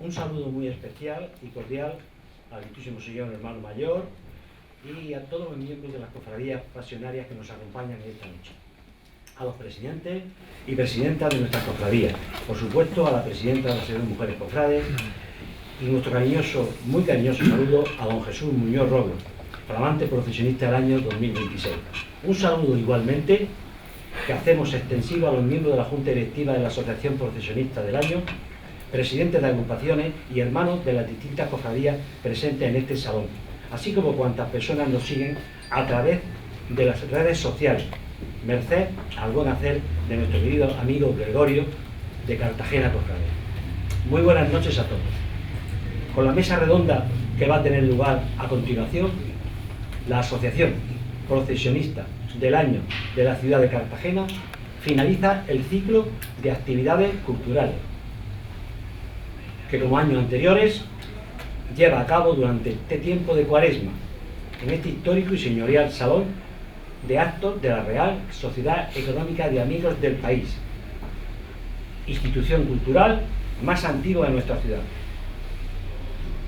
Un saludo muy especial y cordial al ilustrísimo señor hermano mayor y a todos los miembros de las cofradías pasionarias que nos acompañan esta noche. A los presidentes y presidentas de nuestras cofradías, por supuesto a la presidenta de la Asociación de Mujeres Cofrades, y nuestro muy cariñoso saludo a don Jesús Muñoz Robles, flamante procesionista del año 2026. Un saludo igualmente que hacemos extensivo a los miembros de la Junta Directiva de la Asociación Procesionista del año, presidentes de agrupaciones y hermanos de las distintas cofradías presentes en este salón, así como cuantas personas nos siguen a través de las redes sociales, merced al buen hacer de nuestro querido amigo Gregorio de Cartagena Cofrades. Muy buenas noches a todos. Con la mesa redonda que va a tener lugar a continuación, la Asociación Procesionista del año de la ciudad de Cartagena finaliza el ciclo de actividades culturales que, como años anteriores, lleva a cabo durante este tiempo de Cuaresma en este histórico y señorial salón de actos de la Real Sociedad Económica de Amigos del País, institución cultural más antigua de nuestra ciudad.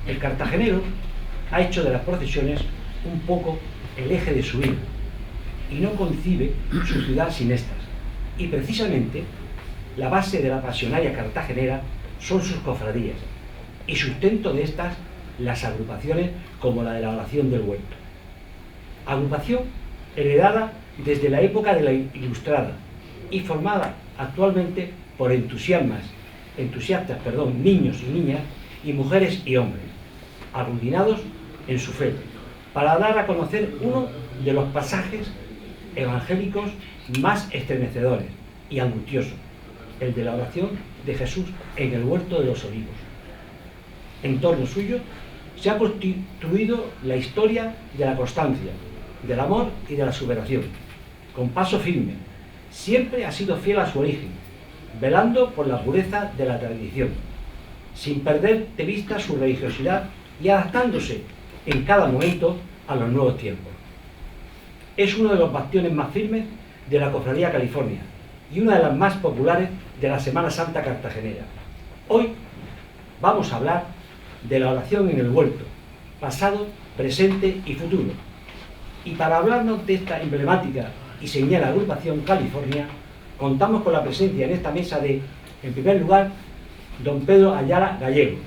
El cartagenero ha hecho de las procesiones un poco el eje de su vida y no concibe su ciudad sin estas. Y precisamente la base de la pasionaria cartagenera son sus cofradías y sustento de estas las agrupaciones como la de la Oración del Huerto. Agrupación heredada desde la época de la Ilustrada y formada actualmente por entusiastas, niños y niñas y mujeres y hombres, aglutinados en su fe, para dar a conocer uno de los pasajes evangélicos más estremecedores y angustiosos, el de la oración de Jesús en el huerto de los olivos. En torno suyo se ha constituido la historia de la constancia, del amor y de la superación. Con paso firme, siempre ha sido fiel a su origen, velando por la pureza de la tradición, sin perder de vista su religiosidad y adaptándose en cada momento a los nuevos tiempos. Es uno de los bastiones más firmes de la Cofradía California y una de las más populares de la Semana Santa cartagenera. Hoy vamos a hablar de la oración en el huerto, pasado, presente y futuro. Y para hablarnos de esta emblemática y señala agrupación California, contamos con la presencia en esta mesa de, en primer lugar, don Pedro Ayala Gallego,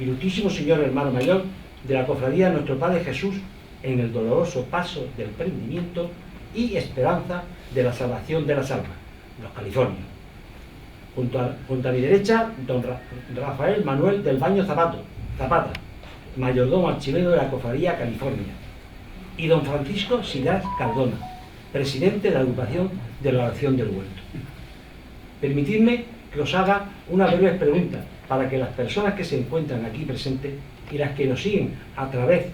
ilustrísimo señor hermano mayor de la Cofradía de Nuestro Padre Jesús en el doloroso paso del prendimiento y esperanza de la salvación de las almas, los California. Junto a mi derecha, don Rafael Manuel del Baño Zapata, mayordomo archivero de la Cofradía California, y don Francisco Sidás Cardona, presidente de la agrupación de la Oración del Huerto. Permitidme que os haga una breve pregunta para que las personas que se encuentran aquí presentes y las que nos siguen a través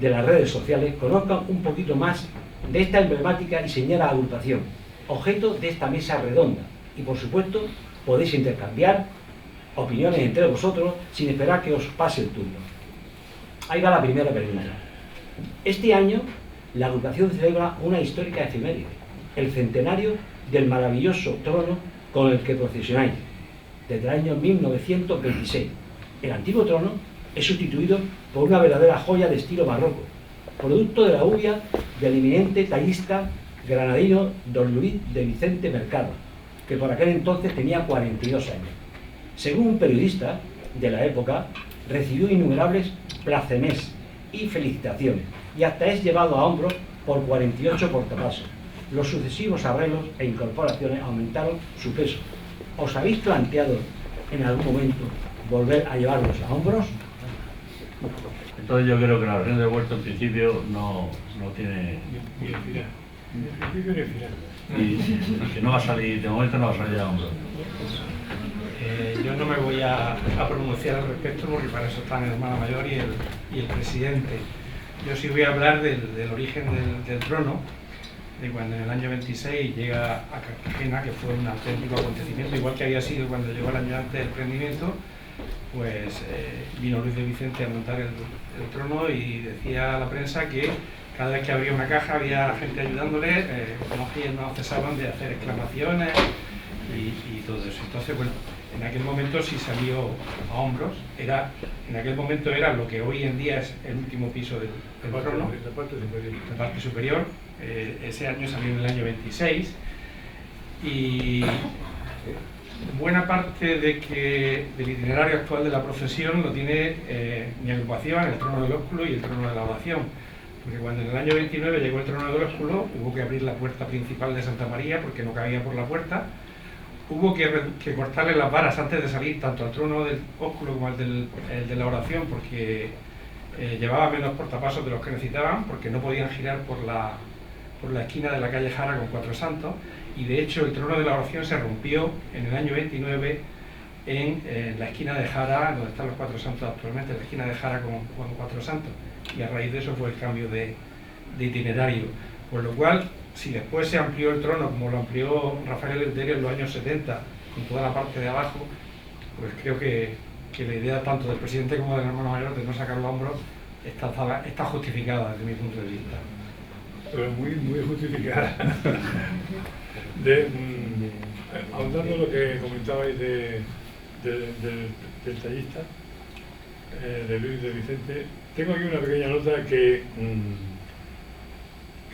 de las redes sociales conozcan un poquito más de esta emblemática y señala agrupación, objeto de esta mesa redonda, y por supuesto podéis intercambiar opiniones entre vosotros sin esperar que os pase el turno. Ahí va la primera pregunta. Este año la agrupación celebra una histórica efeméride, el centenario del maravilloso trono con el que procesionáis, desde el año 1926. El antiguo trono es sustituido por una verdadera joya de estilo barroco, producto de la uva del eminente tallista granadino don Luis de Vicente Mercado, que por aquel entonces tenía 42 años. Según un periodista de la época, recibió innumerables plácemes y felicitaciones, y hasta es llevado a hombros por 48 portapasos. Los sucesivos arreglos e incorporaciones aumentaron su peso. ¿Os habéis planteado en algún momento volver a llevarlos a hombros? Entonces yo creo que la oración del huerto en principio no tiene... Y que no va a salir, de momento no va a salir a hombros. Yo no me voy a pronunciar al respecto porque para eso están el hermano mayor y el presidente. Yo sí voy a hablar del origen del trono, de cuando en el año 26 llega a Cartagena, que fue un auténtico acontecimiento, igual que había sido cuando llegó el año antes del prendimiento. Pues vino Luis de Vicente a montar el trono y decía a la prensa que cada vez que abría una caja había gente ayudándole, los monjes no cesaban de hacer exclamaciones y todo eso. Entonces, bueno, En aquel momento sí salió a hombros, en aquel momento era lo que hoy en día es el último piso del trono, la parte superior. Ese año salió en el año 26 y buena parte del itinerario actual de la procesión lo tiene mi agrupación, el trono del ósculo y el trono de la oración. Porque cuando en el año 29 llegó el trono del ósculo, hubo que abrir la puerta principal de Santa María porque no cabía por la puerta. Hubo que cortarle las varas antes de salir, tanto al trono del ósculo como al de la oración, porque llevaba menos portapasos de los que necesitaban, porque no podían girar por la esquina de la calle Jara con Cuatro Santos, y de hecho el trono de la oración se rompió en el año 29 en la esquina de Jara, donde están los Cuatro Santos actualmente, en la esquina de Jara con Cuatro Santos, y a raíz de eso fue el cambio de itinerario. Por lo cual, si después se amplió el trono, como lo amplió Rafael Eleuterio en los años 70, con toda la parte de abajo, pues creo que la idea tanto del presidente como del hermano mayor de no sacarlo a hombros está justificada desde mi punto de vista. Pero muy justificada. Ahondando lo que comentabais del tallista, de Luis de Vicente, tengo aquí una pequeña nota que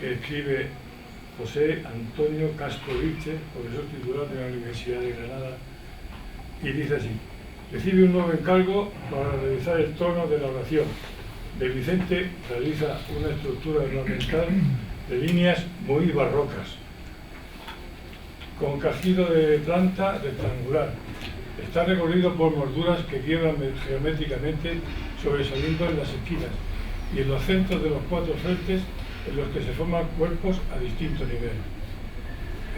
escribe José Antonio Castro Vilche, profesor titular de la Universidad de Granada, y dice así: recibe un nuevo encargo para realizar el trono de la oración. De Vicente realiza una estructura ornamental de líneas muy barrocas, con cajido de planta rectangular. Está recorrido por molduras que quiebran geométricamente, sobresaliendo en las esquinas y en los centros de los cuatro frentes, en los que se forman cuerpos a distinto nivel.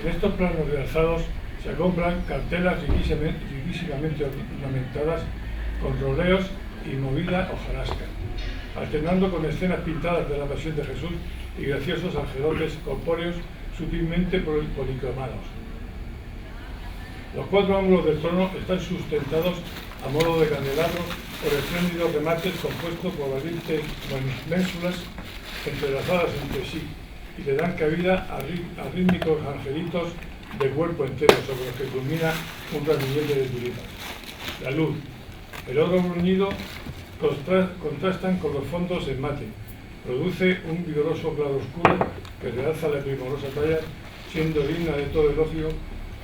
En estos planos realzados se acomplan cartelas riquísimamente ornamentadas con roleos y movida hojarasca, alternando con escenas pintadas de la Pasión de Jesús y graciosos angelotes corpóreos sutilmente policromados. Los cuatro ángulos del trono están sustentados a modo de candelabros por espléndidos remates compuestos por valientes ménsulas entrelazadas entre sí, y le dan cabida a rítmicos angelitos de cuerpo entero sobre los que culmina un ramillete de tulipas. La luz, el oro bruñido contrastan con los fondos en mate, produce un vigoroso claro oscuro que realza la primorosa talla, siendo digna de todo el ocio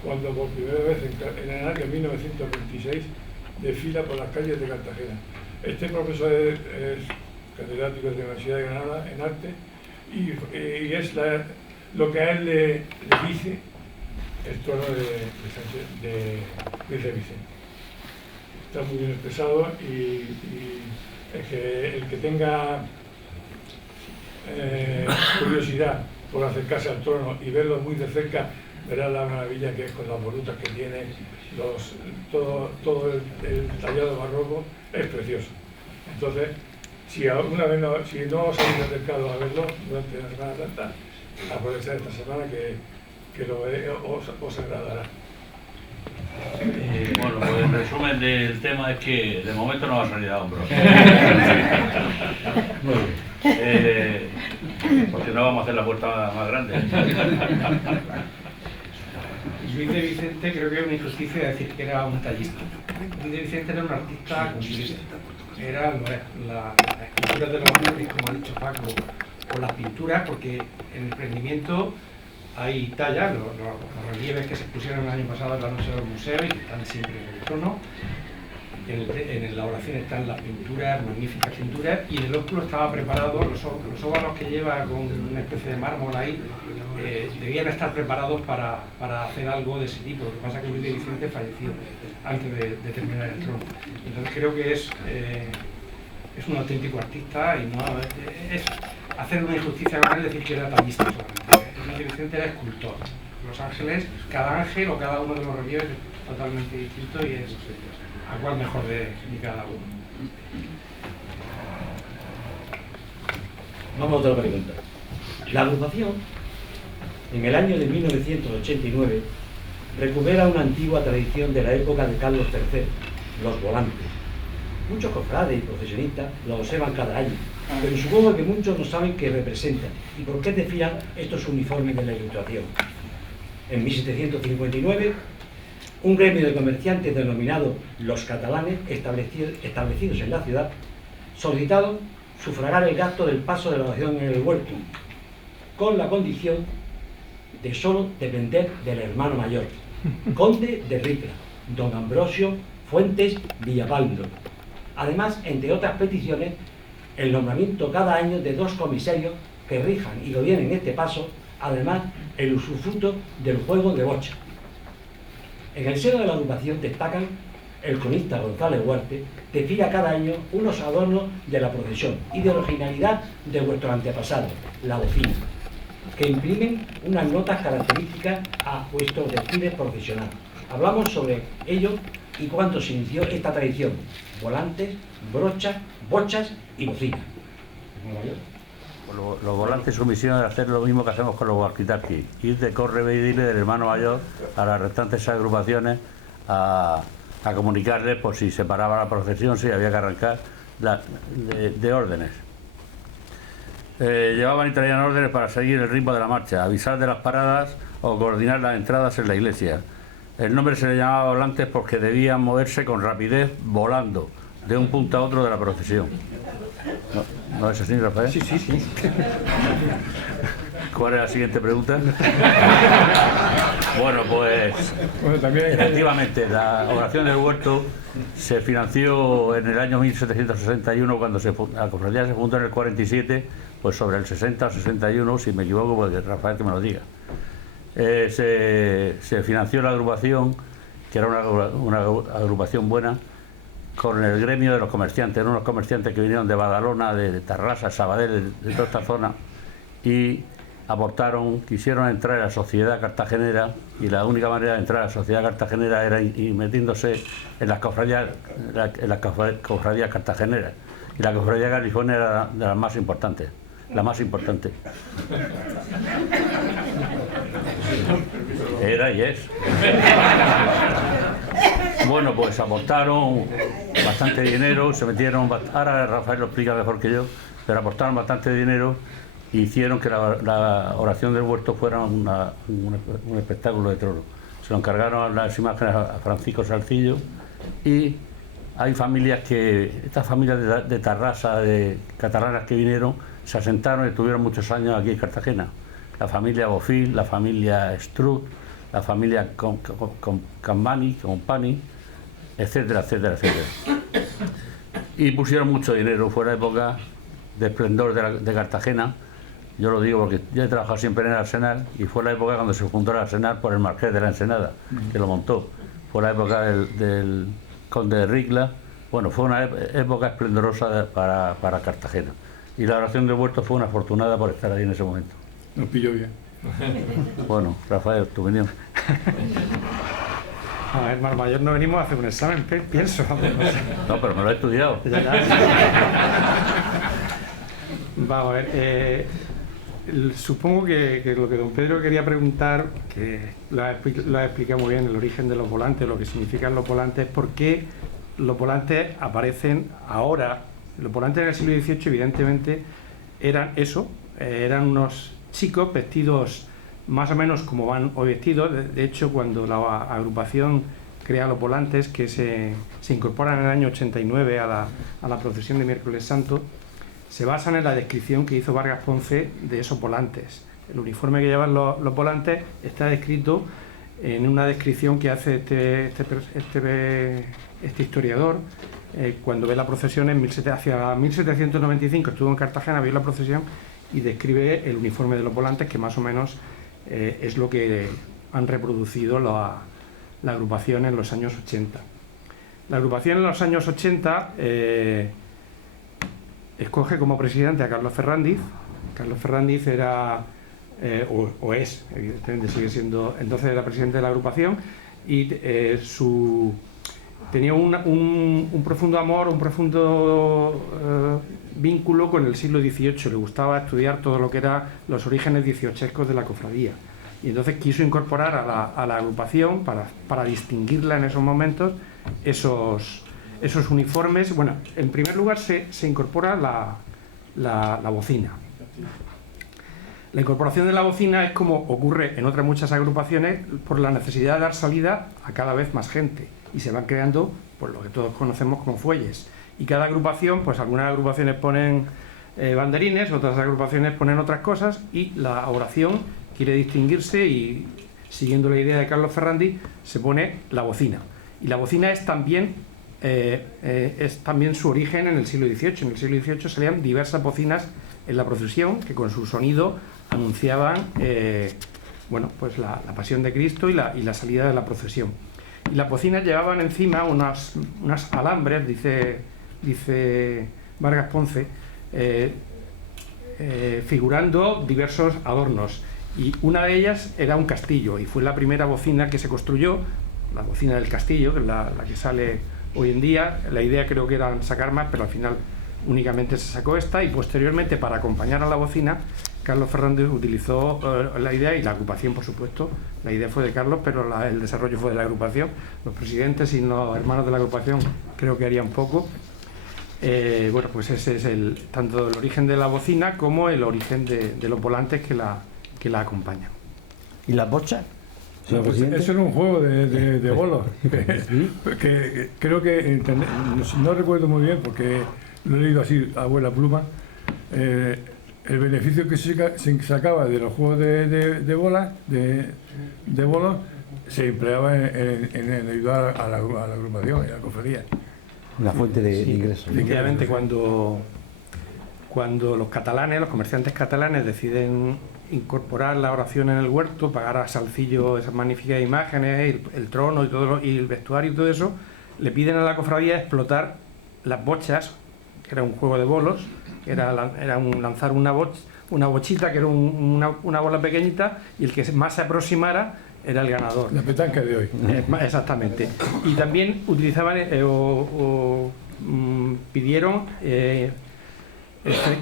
cuando por primera vez en el año 1926 desfila por las calles de Cartagena. Este profesor es catedrático de la Universidad de Granada en arte y es lo que a él le dice el trono de Vicente. Está muy bien expresado y el que tenga curiosidad por acercarse al trono y verlo muy de cerca, verá la maravilla que es con las volutas que tiene, todo el tallado barroco es precioso. Entonces, si no os habéis acercado a verlo durante la Semana Santa, aprovechad esta semana que os agradará. Bueno, pues el resumen del tema es que de momento no va a salir a hombros. Porque no vamos a hacer la puerta más grande. Luis de Vicente creo que es una injusticia decir que era un tallista. Luis de Vicente era un artista cumplista. Era la escultura de los hombres, como ha dicho Paco, o las pinturas, porque en el prendimiento hay tallas, los relieves que se expusieron el año pasado en la noche del museo y que están siempre en el trono. En la oración están las pinturas, magníficas pinturas, y en el ósculo estaba preparado, los óvalos que lleva con una especie de mármol ahí, debían estar preparados para hacer algo de ese tipo. Lo que pasa es que Luis de Vicente falleció antes de terminar el trono. Entonces creo que es un auténtico artista y no es hacer una injusticia con él decir que era tallista solamente. Luis de Vicente era escultor. Los ángeles, cada ángel o cada uno de los relieves es totalmente distinto y es a cuál mejor de cada uno. Vamos a otra pregunta. La agrupación, en el año de 1989, recupera una antigua tradición de la época de Carlos III, los volantes. Muchos cofrades y profesionistas lo observan cada año, pero supongo que muchos no saben qué representan y por qué desfilan estos uniformes de la Ilustración. En 1759, un gremio de comerciantes denominado los catalanes, establecidos en la ciudad, solicitaron sufragar el gasto del paso de la oración en el huerto, con la condición de solo depender del hermano mayor, conde de Ricla, don Ambrosio Fuentes Villalpando. Además, entre otras peticiones, el nombramiento cada año de 2 comisarios que rijan y gobiernen este paso, además el usufructo del juego de bocha. En el seno de la agrupación destacan el cronista González Huarte, desfila cada año unos adornos de la procesión y de originalidad de vuestros antepasados, la bocina, que imprimen unas notas características a vuestros desfiles profesionales. Hablamos sobre ello y cuándo se inició esta tradición: volantes, brochas, bochas y bocinas. Los volantes, su misión es hacer lo mismo que hacemos con los walkie-talkie, ir de corre y dile del hermano mayor a las restantes agrupaciones a comunicarles por si se paraba la procesión, si había que arrancar de órdenes. Llevaban y traían órdenes para seguir el ritmo de la marcha, avisar de las paradas o coordinar las entradas en la iglesia. El nombre se le llamaba volantes porque debían moverse con rapidez volando de un punto a otro de la procesión. ¿No es así, Rafael? Sí. ¿Cuál es la siguiente pregunta? Bueno, pues también efectivamente la oración del huerto se financió en el año 1761, cuando la cofradía se fundó en el 47, pues sobre el 60 o 61, si me equivoco, pues Rafael que me lo diga. Se financió la agrupación, que era una agrupación buena, con el gremio de los comerciantes. Eran unos comerciantes que vinieron de Badalona, de Tarrasa, Sabadell, de toda esta zona, y quisieron entrar en la sociedad cartagenera, y la única manera de entrar a la sociedad cartagenera era metiéndose en las cofradías cartageneras, y la cofradía California era de las más importantes, la más importante. Era y es. Bueno, pues aportaron bastante dinero, se metieron, ahora Rafael lo explica mejor que yo, pero aportaron bastante dinero e hicieron que la oración del huerto fuera un espectáculo de trono. Se lo encargaron las imágenes a Francisco Salcillo, y hay familias estas familias de Tarrasa, de catalanas que vinieron, se asentaron y estuvieron muchos años aquí en Cartagena. La familia Bofil, la familia Struth, la familia Compani, etcétera, etcétera, etcétera. Y pusieron mucho dinero. Fue la época de esplendor de Cartagena. Yo lo digo porque yo he trabajado siempre en el Arsenal, y fue la época cuando se fundó el Arsenal por el Marqués de la Ensenada, que lo montó. Fue la época del Conde de Ricla. Bueno, fue una época esplendorosa para Cartagena. Y la oración del huerto fue una afortunada por estar ahí en ese momento. Nos pilló bien. Bueno, Rafael, tu opinión. A ver, hermano mayor, no venimos a hacer un examen, pienso. No, pero me lo he estudiado. Vamos a ver, supongo que lo que don Pedro quería preguntar, que lo ha explicado muy bien, el origen de los volantes, lo que significan los volantes, por qué los volantes aparecen ahora. Los volantes en el siglo XVIII, evidentemente, eran eso, eran unos chicos vestidos más o menos como van hoy vestidos. De hecho, cuando la agrupación crea los volantes, que se incorporan en el año 89 a la procesión de Miércoles Santo, se basan en la descripción que hizo Vargas Ponce de esos volantes. El uniforme que llevan los volantes está descrito en una descripción que hace este historiador cuando ve la procesión hacia 1795. Estuvo en Cartagena, vio la procesión y describe el uniforme de los volantes, que más o menos es lo que han reproducido la agrupación en los años 80. La agrupación en los años 80 escoge como presidente a Carlos Ferrandiz. Carlos Ferrandiz era, o es, evidentemente sigue siendo, entonces era presidente de la agrupación, y tenía un profundo amor, un profundo vínculo con el siglo XVIII. Le gustaba estudiar todo lo que eran los orígenes dieciochescos de la cofradía, y entonces quiso incorporar a la agrupación para distinguirla en esos momentos esos uniformes. Bueno, en primer lugar se incorpora la bocina. La incorporación de la bocina es como ocurre en otras muchas agrupaciones por la necesidad de dar salida a cada vez más gente y se van creando pues lo que todos conocemos como fuelles. Y cada agrupación, pues algunas agrupaciones ponen banderines, otras agrupaciones ponen otras cosas y la oración quiere distinguirse y siguiendo la idea de Carlos Ferrandi se pone la bocina. Y la bocina es también su origen en el siglo XVIII. En el siglo XVIII salían diversas bocinas en la procesión que con su sonido anunciaban pues la pasión de Cristo y la salida de la procesión. Y las bocinas llevaban encima unas alambres, dice Vargas Ponce, figurando diversos adornos. Y una de ellas era un castillo y fue la primera bocina que se construyó, la bocina del castillo, que es la que sale hoy en día. La idea creo que era sacar más, pero al final únicamente se sacó esta y posteriormente para acompañar a la bocina Carlos Fernández utilizó la idea y la agrupación, por supuesto. La idea fue de Carlos, pero el desarrollo fue de la agrupación. Los presidentes y los hermanos de la agrupación creo que harían poco. Pues ese es tanto el origen de la bocina como el origen de los volantes que la acompañan. ¿Y las bochas? Sí, pues eso era un juego de bolos que creo que no recuerdo muy bien porque lo he leído así a buena pluma. El beneficio que se sacaba de los juegos de bolas de bolos se empleaba en ayudar a la agrupación y a la cofradía. Una fuente de ingresos. Efectivamente, cuando los comerciantes catalanes deciden incorporar la oración en el huerto, pagar a Salcillo esas magníficas imágenes, el trono y el vestuario y todo eso, le piden a la cofradía explotar las bochas, que era un juego de bolos, era lanzar una bochita, que era una bola pequeñita, y el que más se aproximara era el ganador. La petanca de hoy. Exactamente. Y también utilizaban pidieron que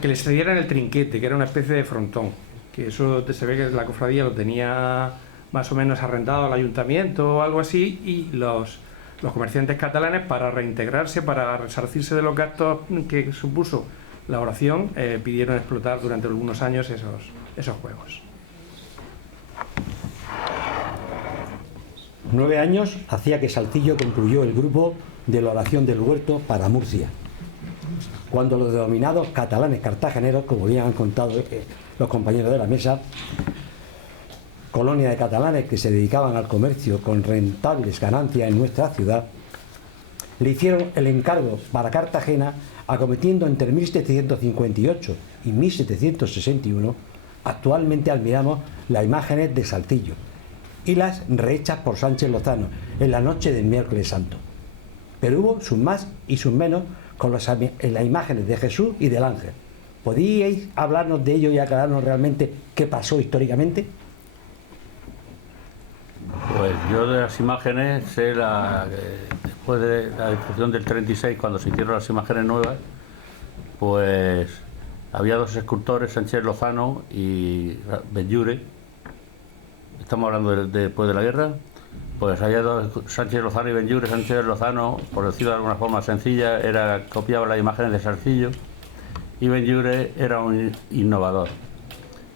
les cedieran el trinquete, que era una especie de frontón, que eso se ve que la cofradía lo tenía más o menos arrendado al ayuntamiento o algo así, y los comerciantes catalanes, para reintegrarse, para resarcirse de los gastos que supuso la oración, pidieron explotar durante algunos años esos juegos. 9 años hacía que Salcillo concluyó el grupo de la oración del huerto para Murcia, cuando los denominados catalanes cartageneros, como bien han contado los compañeros de la mesa, colonia de catalanes que se dedicaban al comercio con rentables ganancias en nuestra ciudad, le hicieron el encargo para Cartagena, acometiendo entre 1758 y 1761, actualmente admiramos las imágenes de Salcillo y las rehechas por Sánchez Lozano en la noche del miércoles santo. Pero hubo sus más y sus menos con las imágenes de Jesús y del ángel. ¿Podíais hablarnos de ello y aclararnos realmente qué pasó históricamente? Pues yo de las imágenes sé después de la destrucción del 36, cuando se hicieron las imágenes nuevas, pues había dos escultores, Sánchez Lozano y Benlliure. Estamos hablando después de la guerra. Pues había dos, Sánchez Lozano y Benlliure. Sánchez Lozano, por decirlo de alguna forma sencilla, copiaba las imágenes de Salcillo, y Benlliure era un innovador.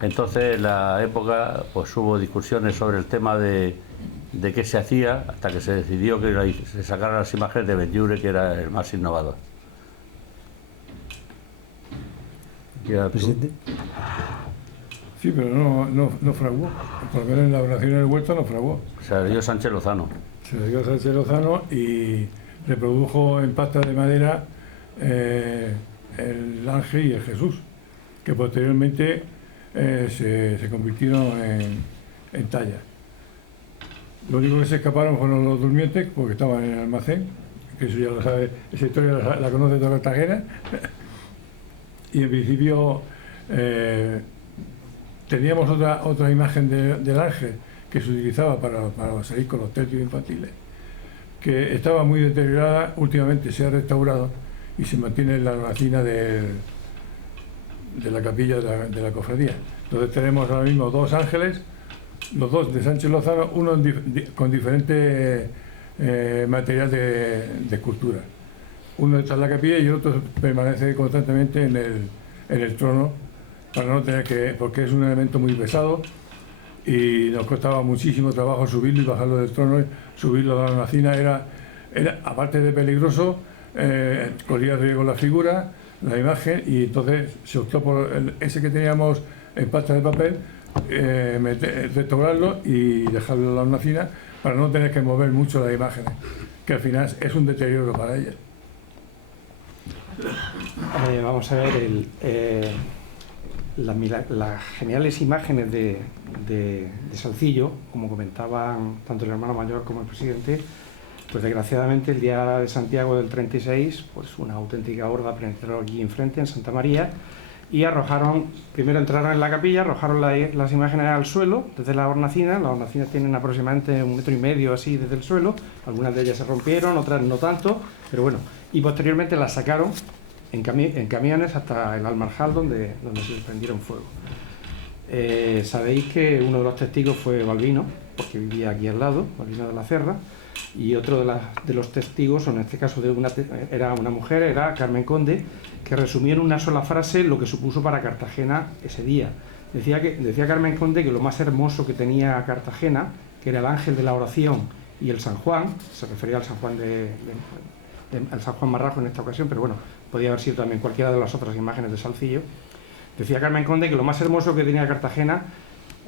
Entonces en la época pues hubo discusiones sobre el tema de qué se hacía, hasta que se decidió que se sacaran las imágenes de Benlliure, que era el más innovador. ¿Presidente? Sí, pero no fraguó. Por lo menos en la oración del huerto no fraguó. Se la dio Sánchez Lozano. Se la dio Sánchez Lozano y reprodujo en pasta de madera el ángel y el Jesús, que posteriormente se convirtieron en talla. Lo único que se escaparon fueron los durmientes, porque estaban en el almacén, que eso ya lo sabe, esa historia la conoce toda Cartagena. Y en principio teníamos otra imagen del ángel que se utilizaba para salir con los tercios infantiles, que estaba muy deteriorada. Últimamente se ha restaurado y se mantiene en la hornacina de la capilla de la cofradía. Entonces tenemos ahora mismo dos ángeles, los dos de Sánchez Lozano, uno con diferente material de escultura. Uno está en la capilla y el otro permanece constantemente en el trono, para no tener que, porque es un elemento muy pesado y nos costaba muchísimo trabajo subirlo y bajarlo del trono. Subirlo a la hornacina era aparte de peligroso, corría riesgo la figura, la imagen, y entonces se optó por ese que teníamos en pasta de papel, restaurarlo y dejarlo en la hornacina para no tener que mover mucho las imágenes, que al final es un deterioro para ellas. Vamos a ver las geniales imágenes de Salcillo, como comentaban tanto el hermano mayor como el presidente. Pues desgraciadamente el día de Santiago del 36, pues una auténtica horda penetró aquí enfrente, en Santa María, y primero entraron en la capilla, arrojaron las imágenes al suelo desde la hornacina. Las hornacinas tienen aproximadamente 1,5 metros así desde el suelo, algunas de ellas se rompieron, otras no tanto, pero bueno, y posteriormente las sacaron en camiones hasta el Almarjal, donde se les prendieron fuego. Sabéis que uno de los testigos fue Balbino, porque vivía aquí al lado, Balbino de la Cerra, y otro de los testigos, en este caso era una mujer, era Carmen Conde, que resumió en una sola frase lo que supuso para Cartagena ese día. Decía Carmen Conde que lo más hermoso que tenía Cartagena, que era el ángel de la oración y el San Juan, se refería al San Juan al San Juan Marrajo en esta ocasión, pero bueno, podía haber sido también cualquiera de las otras imágenes de Salcillo. Decía Carmen Conde que lo más hermoso que tenía Cartagena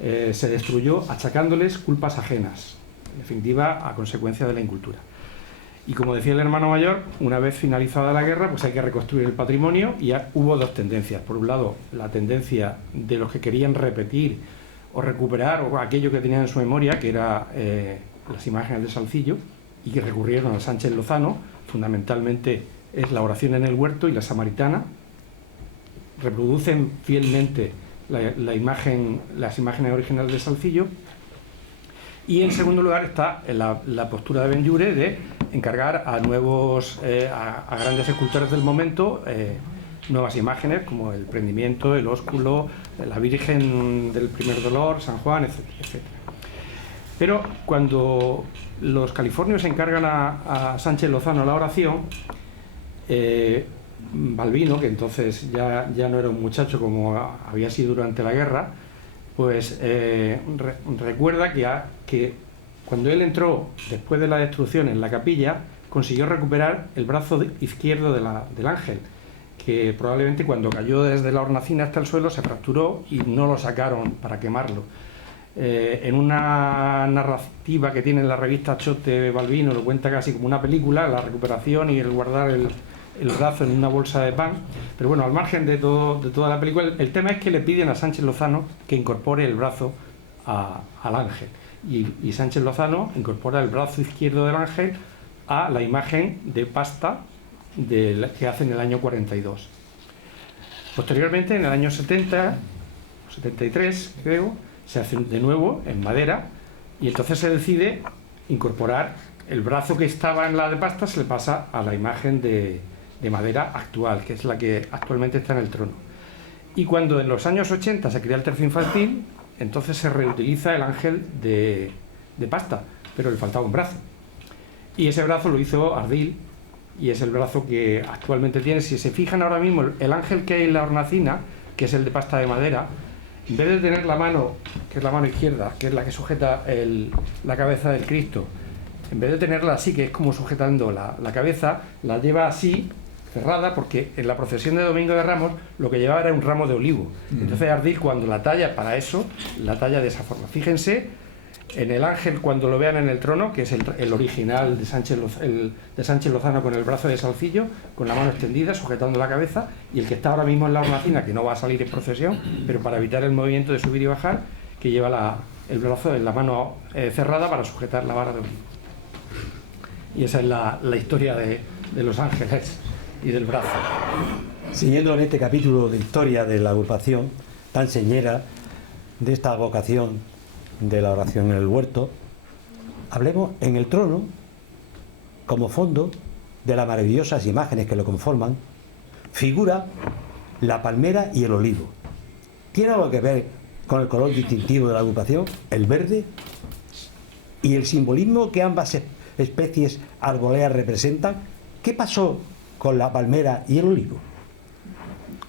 se destruyó achacándoles culpas ajenas, en definitiva a consecuencia de la incultura. Y como decía el hermano mayor, una vez finalizada la guerra, pues hay que reconstruir el patrimonio, y ya hubo dos tendencias. Por un lado, la tendencia de los que querían repetir o recuperar o aquello que tenían en su memoria, que era las imágenes de Salcillo, y que recurrieron a Sánchez Lozano. Fundamentalmente es la oración en el huerto y la samaritana. Reproducen fielmente las imágenes originales de Salcillo. Y en segundo lugar está la postura de Benlliure de encargar a a grandes escultores del momento nuevas imágenes, como el prendimiento, el ósculo, la Virgen del Primer Dolor, San Juan, etcétera, etcétera. Pero cuando los californios encargan a Sánchez Lozano la oración, Balbino, que entonces ya no era un muchacho como había sido durante la guerra, pues recuerda que cuando él entró después de la destrucción en la capilla, consiguió recuperar el brazo izquierdo del ángel, que probablemente cuando cayó desde la hornacina hasta el suelo se fracturó y no lo sacaron para quemarlo. En una narrativa que tiene en la revista Chote Balbino, lo cuenta casi como una película, la recuperación y el guardar el brazo en una bolsa de pan. Pero bueno, al margen de toda la película, el tema es que le piden a Sánchez Lozano que incorpore el brazo al ángel, y Sánchez Lozano incorpora el brazo izquierdo del ángel a la imagen de pasta que hace en el año 42. Posteriormente, en el año 70, 73 creo, se hace de nuevo en madera, y entonces se decide incorporar el brazo que estaba en la de pasta, se le pasa a la imagen de madera actual, que es la que actualmente está en el trono. Y cuando en los años 80 se crea el tercio infantil, entonces se reutiliza el ángel de pasta, pero le faltaba un brazo. Y ese brazo lo hizo Ardil, y es el brazo que actualmente tiene. Si se fijan ahora mismo, el ángel que hay en la hornacina, que es el de pasta de madera, en vez de tener la mano, que es la mano izquierda, que es la que sujeta la cabeza del Cristo, en vez de tenerla así, que es como sujetando la cabeza, la lleva así, cerrada, porque en la procesión de Domingo de Ramos lo que llevaba era un ramo de olivo. Entonces Ardil, cuando la talla para eso, la talla de esa forma. Fíjense en el ángel cuando lo vean en el trono, que es el original de Sánchez Lozano, con el brazo de Salcillo, con la mano extendida, sujetando la cabeza, y el que está ahora mismo en la hornacina, que no va a salir en procesión, pero para evitar el movimiento de subir y bajar, que lleva el brazo en la mano cerrada para sujetar la vara de olivo. Y esa es la historia de los ángeles y del brazo. Siguiendo en este capítulo de historia de la agrupación tan señera de esta vocación de la oración en el huerto, hablemos en el trono como fondo de las maravillosas imágenes que lo conforman. Figura la palmera y el olivo. ¿Tiene algo que ver con el color distintivo de la agrupación, el verde, y el simbolismo que ambas especies arbóreas representan? ¿Qué pasó con la palmera y el olivo?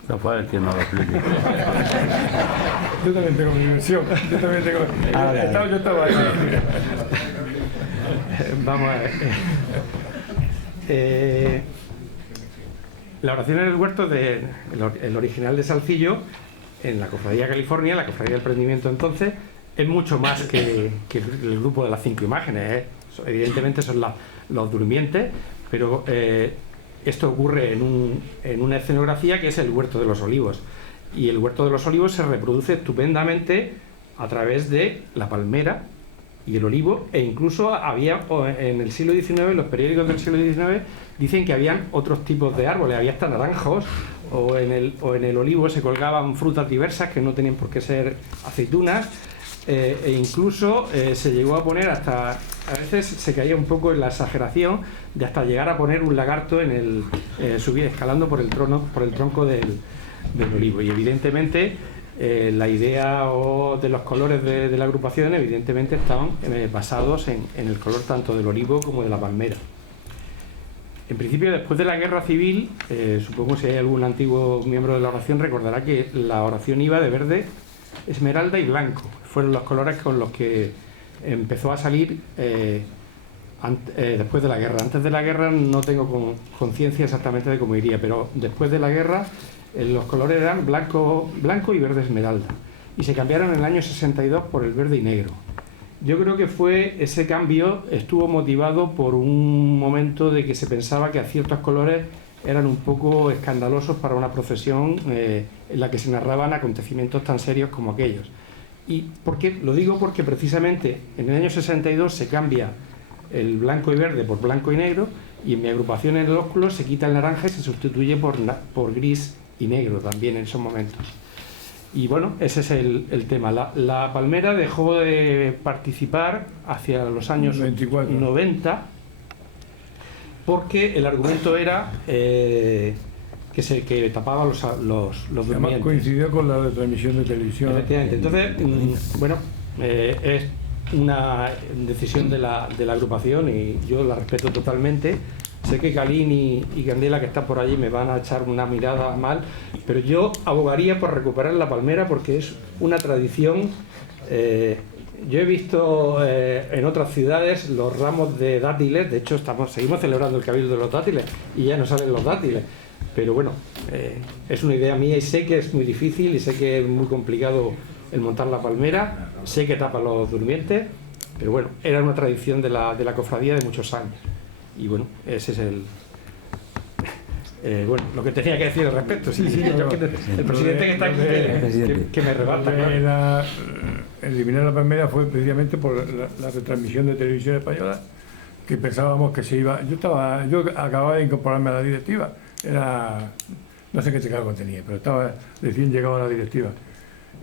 No fue el que no lo explique. Yo también tengo mi versión. Yo también tengo. Yo estaba ahí. Vamos a ver. La oración en el huerto, el original de Salcillo, en la Cofradía California, la Cofradía del Prendimiento entonces, es mucho más que el grupo de las 5 imágenes, ¿eh? Evidentemente son los durmientes, pero esto ocurre en una escenografía que es el Huerto de los Olivos. Y el Huerto de los Olivos se reproduce estupendamente a través de la palmera y el olivo, e incluso había en el siglo XIX, los periódicos del siglo XIX dicen que habían otros tipos de árboles, había hasta naranjos, o en el olivo se colgaban frutas diversas que no tenían por qué ser aceitunas, e incluso se llegó a poner hasta, a veces se caía un poco en la exageración de hasta llegar a poner un lagarto en subir escalando por el tronco del olivo. Y evidentemente la idea de los colores de la agrupación evidentemente estaban basados en el color tanto del olivo como de la palmera. En principio, después de la Guerra Civil, supongo si hay algún antiguo miembro de la oración recordará que la oración iba de verde, esmeralda y blanco. Fueron los colores con los que empezó a salir después de la guerra. Antes de la guerra no tengo conciencia exactamente de cómo iría, pero después de la guerra los colores eran blanco y verde esmeralda, y se cambiaron en el año 62 por el verde y negro. Yo creo que ese cambio estuvo motivado por un momento de que se pensaba que ciertos colores eran un poco escandalosos para una procesión en la que se narraban acontecimientos tan serios como aquellos. Y lo digo porque precisamente en el año 62 se cambia el blanco y verde por blanco y negro, y en mi agrupación en el ósculo se quita el naranja y se sustituye por gris y negro también en esos momentos. Y bueno, ese es el tema. La palmera dejó de participar hacia los años 90 porque el argumento era que tapaba los durmientes. Además coincidió con la retransmisión de televisión. Efectivamente. Entonces, bueno, es una decisión de la agrupación y yo la respeto totalmente. Sé que Calín y Candela, que están por allí, me van a echar una mirada mal, pero yo abogaría por recuperar la palmera porque es una tradición. Yo he visto en otras ciudades los ramos de dátiles, de hecho seguimos celebrando el Cabildo de los dátiles y ya no salen los dátiles, pero bueno, es una idea mía y sé que es muy difícil y sé que es muy complicado el montar la palmera, sé que tapa los durmientes, pero bueno, era una tradición de la cofradía de muchos años. Y bueno, ese es lo que tenía que decir al respecto. Sí, el presidente que está aquí que me rebata. Claro. Eliminar la palmera fue precisamente por la retransmisión de televisión española, que pensábamos que se iba. Yo acababa de incorporarme a la directiva, no sé qué cargo tenía, pero estaba recién llegado a la directiva,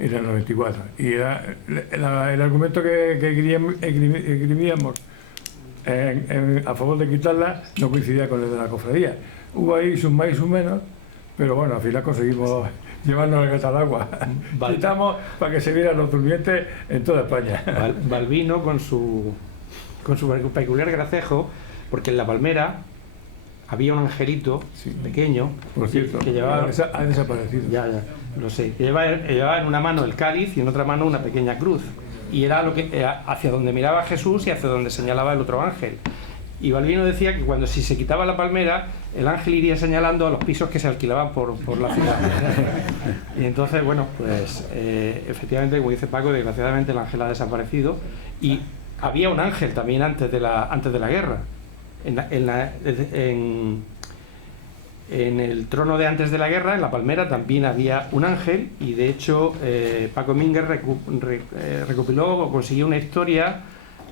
era el 94, y el argumento que escribíamos a favor de quitarla no coincidía con el de la cofradía. Hubo ahí sus más y sus menos, pero bueno, al final conseguimos llevarnos el gato al agua. Quitamos para que se vieran los durmientes en toda España. Balbino con su peculiar gracejo, porque en la palmera había un angelito pequeño, por cierto, que llevaba, ha desaparecido. Ya, lo sé. Que llevaba en una mano el cáliz y en otra mano una pequeña cruz. Y era hacia donde miraba Jesús y hacia donde señalaba el otro ángel. Y Balbino decía que si se quitaba la palmera, el ángel iría señalando a los pisos que se alquilaban por la ciudad. Y entonces, bueno, pues efectivamente, como dice Paco, desgraciadamente el ángel ha desaparecido. Y había un ángel también antes de la guerra. En el trono de antes de la guerra, en la palmera, también había un ángel, y de hecho Paco Mínguez recopiló o consiguió una historia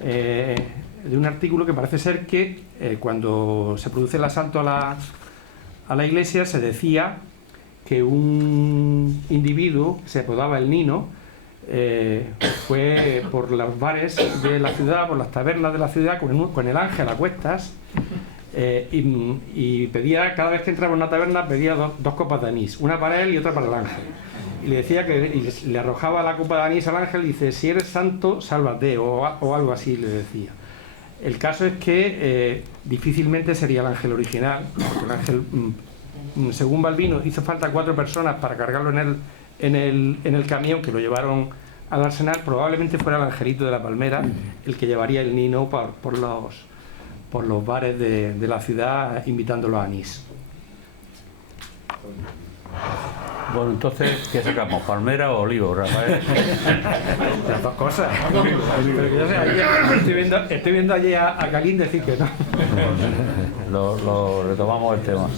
de un artículo que parece ser que cuando se produce el asalto a la iglesia se decía que un individuo que se apodaba el Nino fue por los bares de la ciudad, por las tabernas de la ciudad con el ángel a cuestas. Y pedía, cada vez que entraba en una taberna, pedía dos copas de anís, una para él y otra para el ángel. Y le decía le arrojaba la copa de anís al ángel y dice: si eres santo, sálvate, o algo así le decía. El caso es que difícilmente sería el ángel original, porque el ángel según Balbino, hizo falta 4 personas para cargarlo en el camión que lo llevaron al Arsenal. Probablemente fuera el Angelito de la Palmera el que llevaría el Nino por los bares de la ciudad, invitándolo a anís. Bueno, entonces, ¿qué sacamos? ¿Palmera o olivo, Rafael? Las dos cosas. Pero que yo sé, ayer, estoy viendo allí a Calín decir que no. Lo retomamos el tema.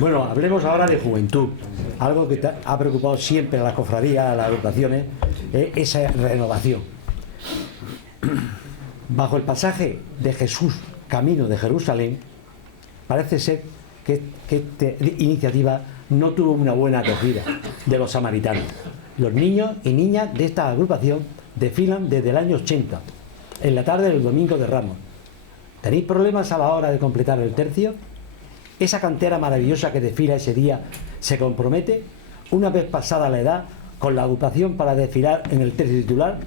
Bueno, hablemos ahora de juventud. Algo que ha preocupado siempre a las cofradías, a las agrupaciones, es esa renovación. Bajo el pasaje de Jesús, camino de Jerusalén, parece ser que esta iniciativa no tuvo una buena acogida de los samaritanos. Los niños y niñas de esta agrupación desfilan desde el año 80, en la tarde del Domingo de Ramos. ¿Tenéis problemas a la hora de completar el tercio? ¿Esa cantera maravillosa que desfila ese día se compromete, una vez pasada la edad, con la agrupación para desfilar en el tercio titular?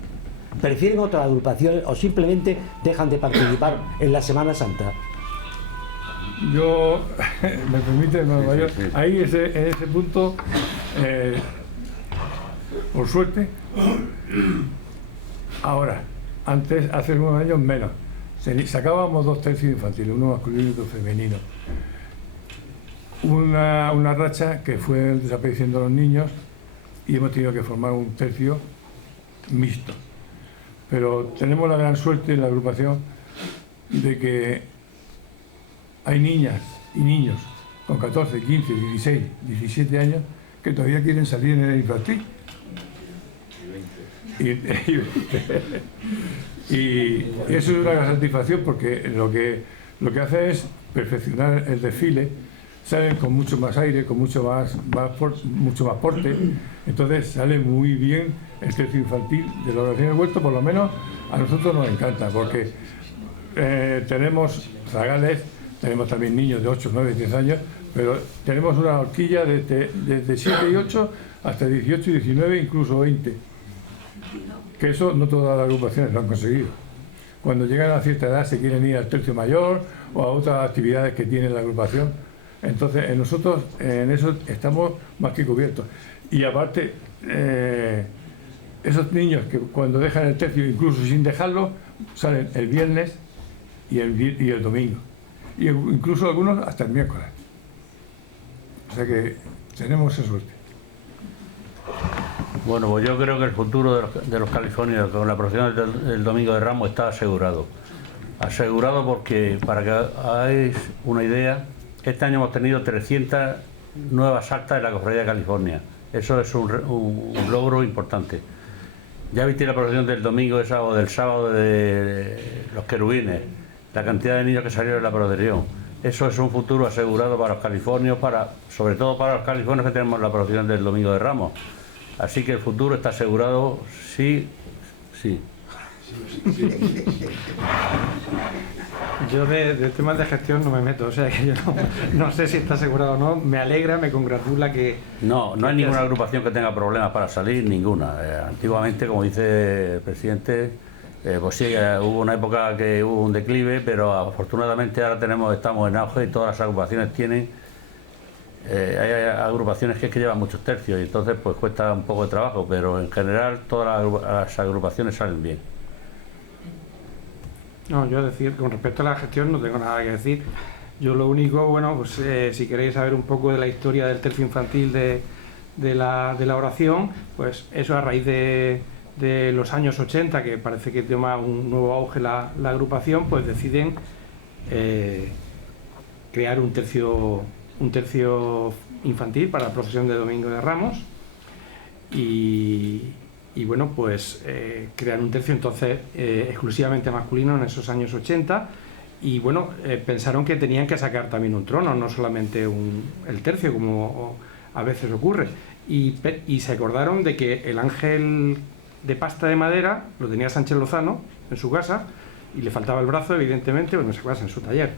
¿Prefieren otras agrupaciones o simplemente dejan de participar en la Semana Santa? Yo, me permite, hermano mayor, ahí en ese punto, por suerte, ahora, antes, hace unos años menos, sacábamos 2 tercios infantiles, uno masculino y otro femenino. Una racha que fue desapareciendo los niños y hemos tenido que formar un tercio mixto. Pero tenemos la gran suerte en la agrupación de que hay niñas y niños con 14, 15, 16, 17 años que todavía quieren salir en el infantil. Y eso es una gran satisfacción porque lo que hace es perfeccionar el desfile. Salen con mucho más aire, con mucho más porte, entonces sale muy bien el tercio infantil de la oración del huerto. Por lo menos a nosotros nos encanta porque tenemos zagales, tenemos también niños de 8, 9, 10 años, pero tenemos una horquilla desde 7 y 8 hasta 18 y 19, incluso 20, que eso no todas las agrupaciones lo han conseguido. Cuando llegan a cierta edad se quieren ir al tercio mayor o a otras actividades que tiene la agrupación. Entonces, nosotros en eso estamos más que cubiertos. Y aparte, esos niños que cuando dejan el tercio, incluso sin dejarlo, salen el viernes y el domingo. Y incluso algunos hasta el miércoles. O sea que tenemos esa suerte. Bueno, pues yo creo que el futuro de los californios con la procesión del Domingo de Ramos está asegurado. Asegurado porque, para que hagáis una idea, este año hemos tenido 300 nuevas actas en la Cofradía de California. Eso es un logro importante. Ya viste la procesión del domingo o del sábado de los querubines, la cantidad de niños que salieron en la procesión. Eso es un futuro asegurado para los californios, sobre todo para los californios que tenemos la procesión del Domingo de Ramos. Así que el futuro está asegurado, sí. Yo de temas de gestión no me meto, o sea que yo no sé si está asegurado o no. Me alegra, me congratula que... No hay ninguna agrupación que tenga problemas para salir, ninguna. Antiguamente, como dice el presidente, pues sí, hubo una época que hubo un declive, pero afortunadamente ahora estamos en auge y todas las agrupaciones tienen... hay agrupaciones que llevan muchos tercios y entonces pues cuesta un poco de trabajo, pero en general todas las agrupaciones salen bien. No, yo decir, con respecto a la gestión no tengo nada que decir. Yo lo único, bueno, pues si queréis saber un poco de la historia del tercio infantil de la oración, pues eso a raíz de los años 80, que parece que toma un nuevo auge la agrupación, pues deciden crear un tercio infantil para la procesión de Domingo de Ramos y bueno, pues crear un tercio entonces exclusivamente masculino en esos años 80 y bueno, pensaron que tenían que sacar también un trono, no solamente el tercio como a veces ocurre y se acordaron de que el ángel de pasta de madera lo tenía Sánchez Lozano en su casa y le faltaba el brazo evidentemente, bueno, en esa casa, en su taller.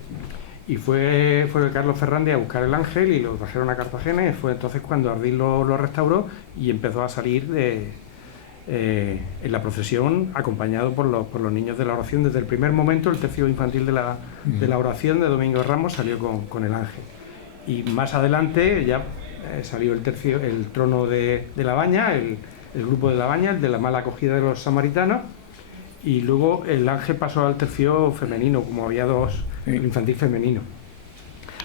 Y fue Carlos Fernández a buscar el ángel y lo trajeron a Cartagena y fue entonces cuando Ardín lo restauró y empezó a salir en la procesión, acompañado por los niños de la oración. Desde el primer momento, el tercio infantil de la oración de Domingo de Ramos salió con el ángel. Y más adelante ya salió el trono de la Baña, el grupo de la Baña, el de la mala acogida de los samaritanos, y luego el ángel pasó al tercio femenino, como había dos, el infantil femenino.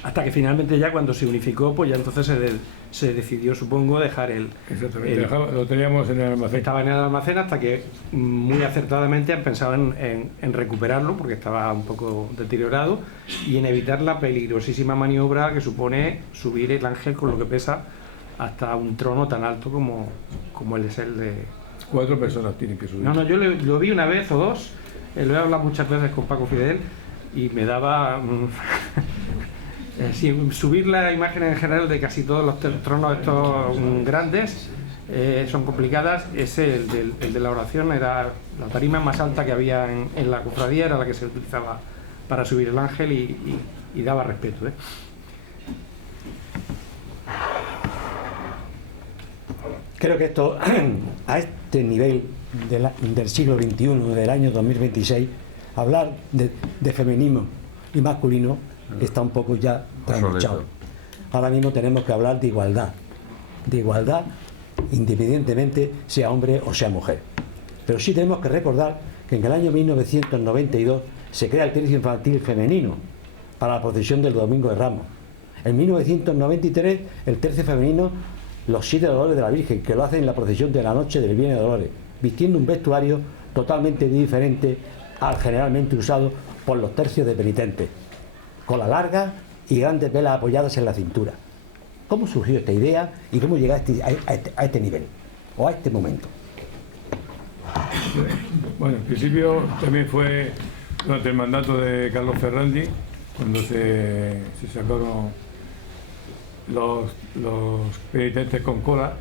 Hasta que finalmente ya cuando se unificó, pues ya entonces se decidió, supongo, dejar Exactamente, lo teníamos en el almacén. Estaba en el almacén hasta que muy acertadamente han pensado en recuperarlo, porque estaba un poco deteriorado, y en evitar la peligrosísima maniobra que supone subir el ángel con lo que pesa hasta un trono tan alto como el es el de... 4 personas tienen que subir. No, yo lo vi una vez o dos, lo he hablado muchas veces con Paco Fidel, y me daba... subir la imagen en general de casi todos los tronos estos grandes son complicadas. El de la oración era la tarima más alta que había en la cofradía, era la que se utilizaba para subir el ángel y daba respeto. Creo que esto, a este nivel del siglo XXI, del año 2026, hablar de feminismo y masculino está un poco ya trasnochado. Ahora mismo tenemos que hablar de igualdad independientemente sea hombre o sea mujer. Pero sí tenemos que recordar que en el año 1992 se crea el tercio infantil femenino para la procesión del Domingo de Ramos. En 1993 el tercio femenino, los 7 dolores de la Virgen, que lo hacen en la procesión de la noche del Viernes de Dolores, vistiendo un vestuario totalmente diferente al generalmente usado por los tercios de penitentes, con la larga y grandes velas apoyadas en la cintura. ¿Cómo surgió esta idea y cómo llegó a este nivel o a este momento? Bueno, en principio también fue durante el mandato de Carlos Ferrandi, cuando se sacaron los penitentes con cola,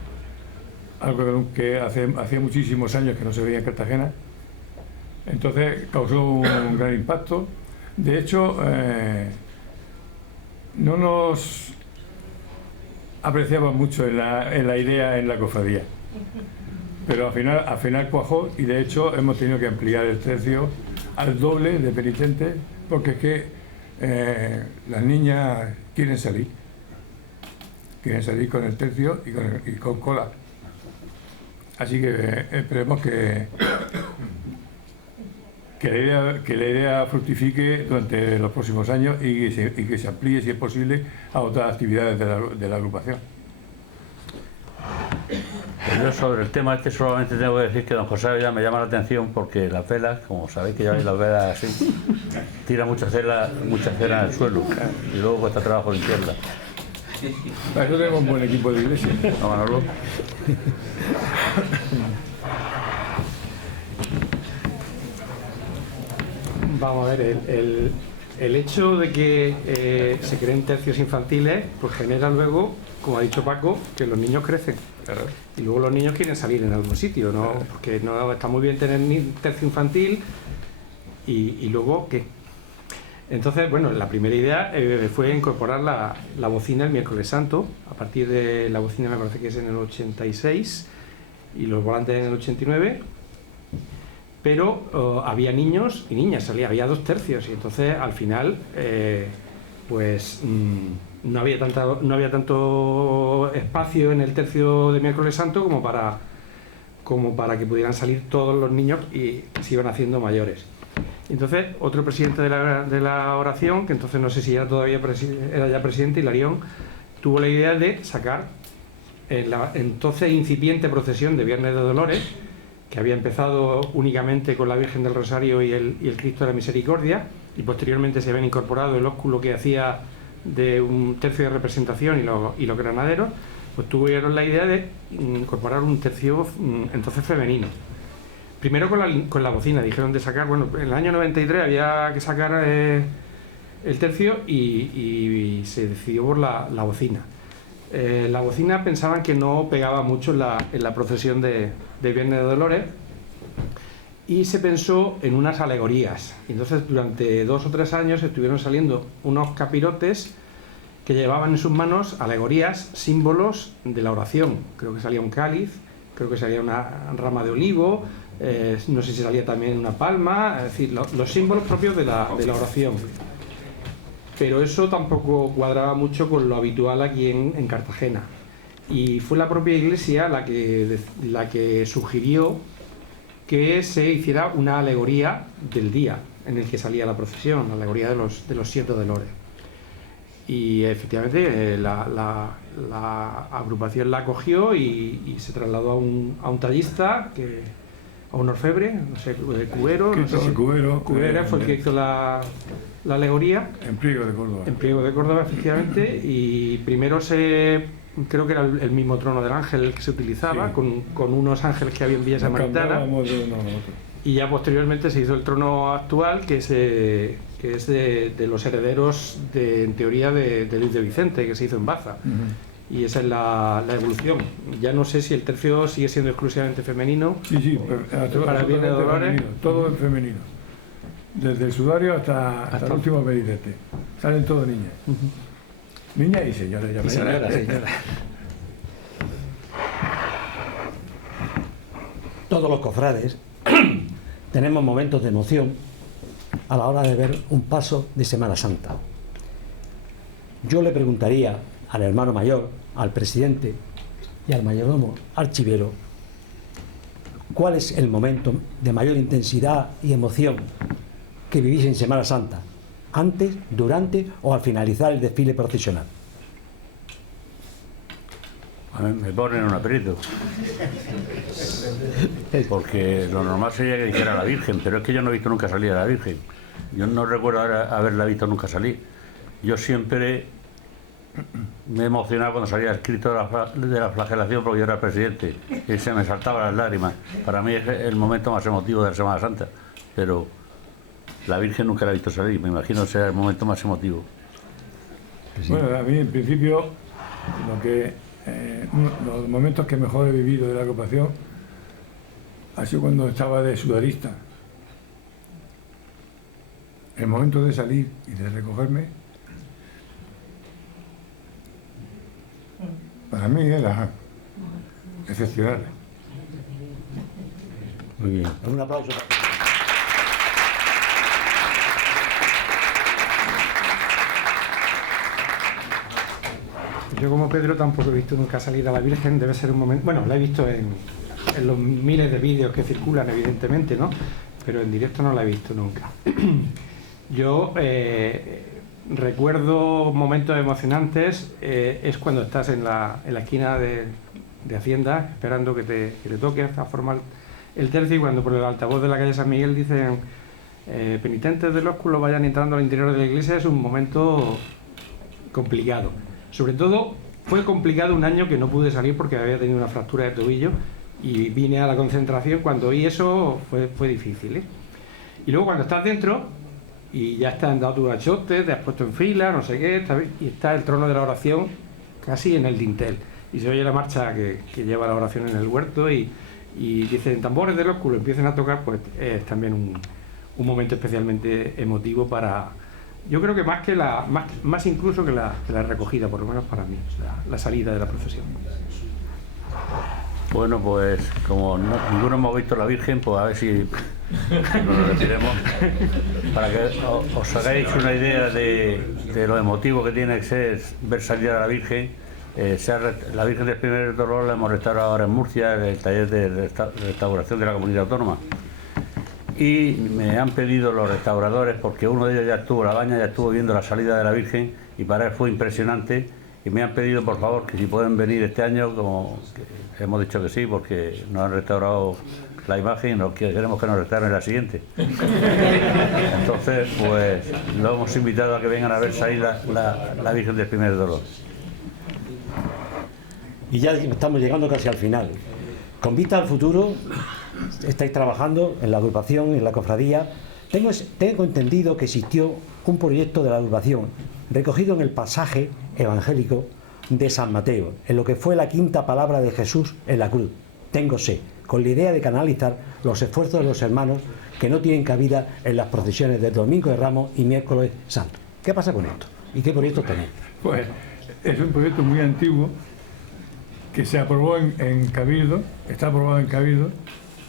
algo que hacía muchísimos años que no se veía en Cartagena. Entonces causó un gran impacto. De hecho, no nos apreciaba mucho en la idea en la cofradía, pero al final cuajó, y de hecho hemos tenido que ampliar el tercio al doble de penitentes, porque es que las niñas quieren salir con el tercio y con cola. Así que esperemos que la idea fructifique durante los próximos años y que se amplíe, si es posible, a otras actividades de la agrupación. Pues yo sobre el tema este solamente tengo que decir que don José ya me llama la atención, porque las velas, como sabéis que lleváis las velas así, tira mucha cera en el suelo y luego cuesta trabajo limpiarla. Para eso tenemos un buen equipo de iglesia. ¿No, Manolo? Vamos a ver, el hecho de que se creen tercios infantiles pues genera luego, como ha dicho Paco, que los niños crecen. Claro. Y luego los niños quieren salir en algún sitio, ¿no? Porque no está muy bien tener tercio infantil y luego ¿qué? Entonces, bueno, la primera idea fue incorporar la bocina el miércoles santo. A partir de la bocina, me parece que es en el 86 y los volantes en el 89. Pero había niños y niñas, había 2 tercios, y entonces al final no había tanto espacio en el tercio de miércoles santo como para que pudieran salir todos los niños y se iban haciendo mayores. Entonces otro presidente de la oración, que entonces no sé si era ya presidente, Hilarión, tuvo la idea de sacar en la entonces incipiente procesión de Viernes de Dolores, que había empezado únicamente con la Virgen del Rosario y el Cristo de la Misericordia, y posteriormente se habían incorporado el ósculo que hacía de un tercio de representación y los granaderos, pues tuvieron la idea de incorporar un tercio entonces femenino. Primero con la bocina, dijeron de sacar, bueno, en el año 93 había que sacar el tercio y se decidió por la bocina. La bocina pensaban que no pegaba mucho en la procesión de Viernes de Dolores, y se pensó en unas alegorías. Entonces durante 2 o 3 años estuvieron saliendo unos capirotes que llevaban en sus manos alegorías, símbolos de la oración. Creo que salía un cáliz creo que salía una rama de olivo, no sé si salía también una palma, es decir, los símbolos propios de la oración. Pero eso tampoco cuadraba mucho con lo habitual aquí en Cartagena. Y fue la propia Iglesia la que sugirió que se hiciera una alegoría del día en el que salía la procesión, la alegoría de los 7 dolores. Y efectivamente la agrupación la acogió y se trasladó a un tallista, a un orfebre, no sé, de Cubero. No sé si Cubero fue el que hizo la alegoría. En Priego de Córdoba. En Priego de Córdoba, efectivamente. Y primero creo que era el mismo trono del ángel el que se utilizaba, sí, con unos ángeles que había en Villa Samaritana. Y ya posteriormente se hizo el trono actual, que es de los herederos, en teoría, de Luis de Vicente, que se hizo en Baza. Y esa es la evolución. Ya no sé si el tercio sigue siendo exclusivamente femenino. Sí, para el bien de Dolores. Femenino, todo es femenino. Desde el sudario hasta el último pedicete. Salen todas niñas. Niñas y señoras. Y señora. Todos los cofrades tenemos momentos de emoción a la hora de ver un paso de Semana Santa. Yo le preguntaría al hermano mayor, al presidente y al mayordomo archivero, ¿cuál es el momento de mayor intensidad y emoción que vivís en Semana Santa? ¿Antes, durante o al finalizar el desfile procesional? A mí me ponen un aprieto. Porque lo normal sería que dijera la Virgen, pero es que yo no he visto nunca salir a la Virgen. Yo no recuerdo haberla visto nunca salir. Yo siempre me he emocionado cuando salía escrito de la flagelación, porque yo era presidente y se me saltaban las lágrimas. Para mí es el momento más emotivo de la Semana Santa, pero la Virgen nunca la he visto salir. Me imagino que será el momento más emotivo. Sí. Bueno, a mí en principio los momentos que mejor he vivido de la agrupación ha sido cuando estaba de sudarista. El momento de salir y de recogerme, para mí era excepcional. Muy bien. Un aplauso. Yo, como Pedro, tampoco he visto nunca salir a la Virgen. Debe ser un momento... Bueno, la he visto en los miles de vídeos que circulan, evidentemente, ¿no? Pero en directo no la he visto nunca. Yo recuerdo momentos emocionantes, es cuando estás en la esquina de Hacienda, esperando que te toque a formar el tercio, y cuando por el altavoz de la calle San Miguel dicen penitentes del ósculo vayan entrando al interior de la iglesia. Es un momento complicado. Sobre todo fue complicado un año que no pude salir porque había tenido una fractura de tobillo y vine a la concentración. Cuando oí eso fue difícil, ¿eh? Y luego cuando estás dentro y ya te han dado tus achotes, te has puesto en fila, no sé qué, y está el trono de la oración casi en el dintel y se oye la marcha que lleva la oración en el huerto y dicen tambores del ósculo, empiezan a tocar, pues es también un momento especialmente emotivo para... Yo creo que más incluso que la recogida, por lo menos para mí, la salida de la procesión. Bueno, pues como ninguno hemos visto la Virgen, pues a ver si nos retiremos para que os hagáis una idea de lo emotivo que tiene que ser ver salir a la Virgen. La Virgen del Primer Dolor la hemos restaurado ahora en Murcia, en el taller de restauración de la Comunidad Autónoma. Y me han pedido los restauradores, porque uno de ellos ya estuvo, la Baña, ya estuvo viendo la salida de la Virgen y para él fue impresionante, y me han pedido por favor que si pueden venir este año, como que hemos dicho que sí, porque nos han restaurado la imagen y queremos que nos restauren la siguiente. Entonces, pues lo hemos invitado a que vengan a ver salir la Virgen del Primer Dolor. Y ya estamos llegando casi al final. Con vista al futuro, estáis trabajando en la agrupación, en la cofradía. Tengo entendido que existió un proyecto de la agrupación recogido en el pasaje evangélico de San Mateo, en lo que fue la quinta palabra de Jesús en la cruz. Tengo sed, con la idea de canalizar los esfuerzos de los hermanos que no tienen cabida en las procesiones del Domingo de Ramos y Miércoles Santo. ¿Qué pasa con esto? ¿Y qué proyecto tenéis? Pues es un proyecto muy antiguo que se aprobó en Cabildo, está aprobado en Cabildo,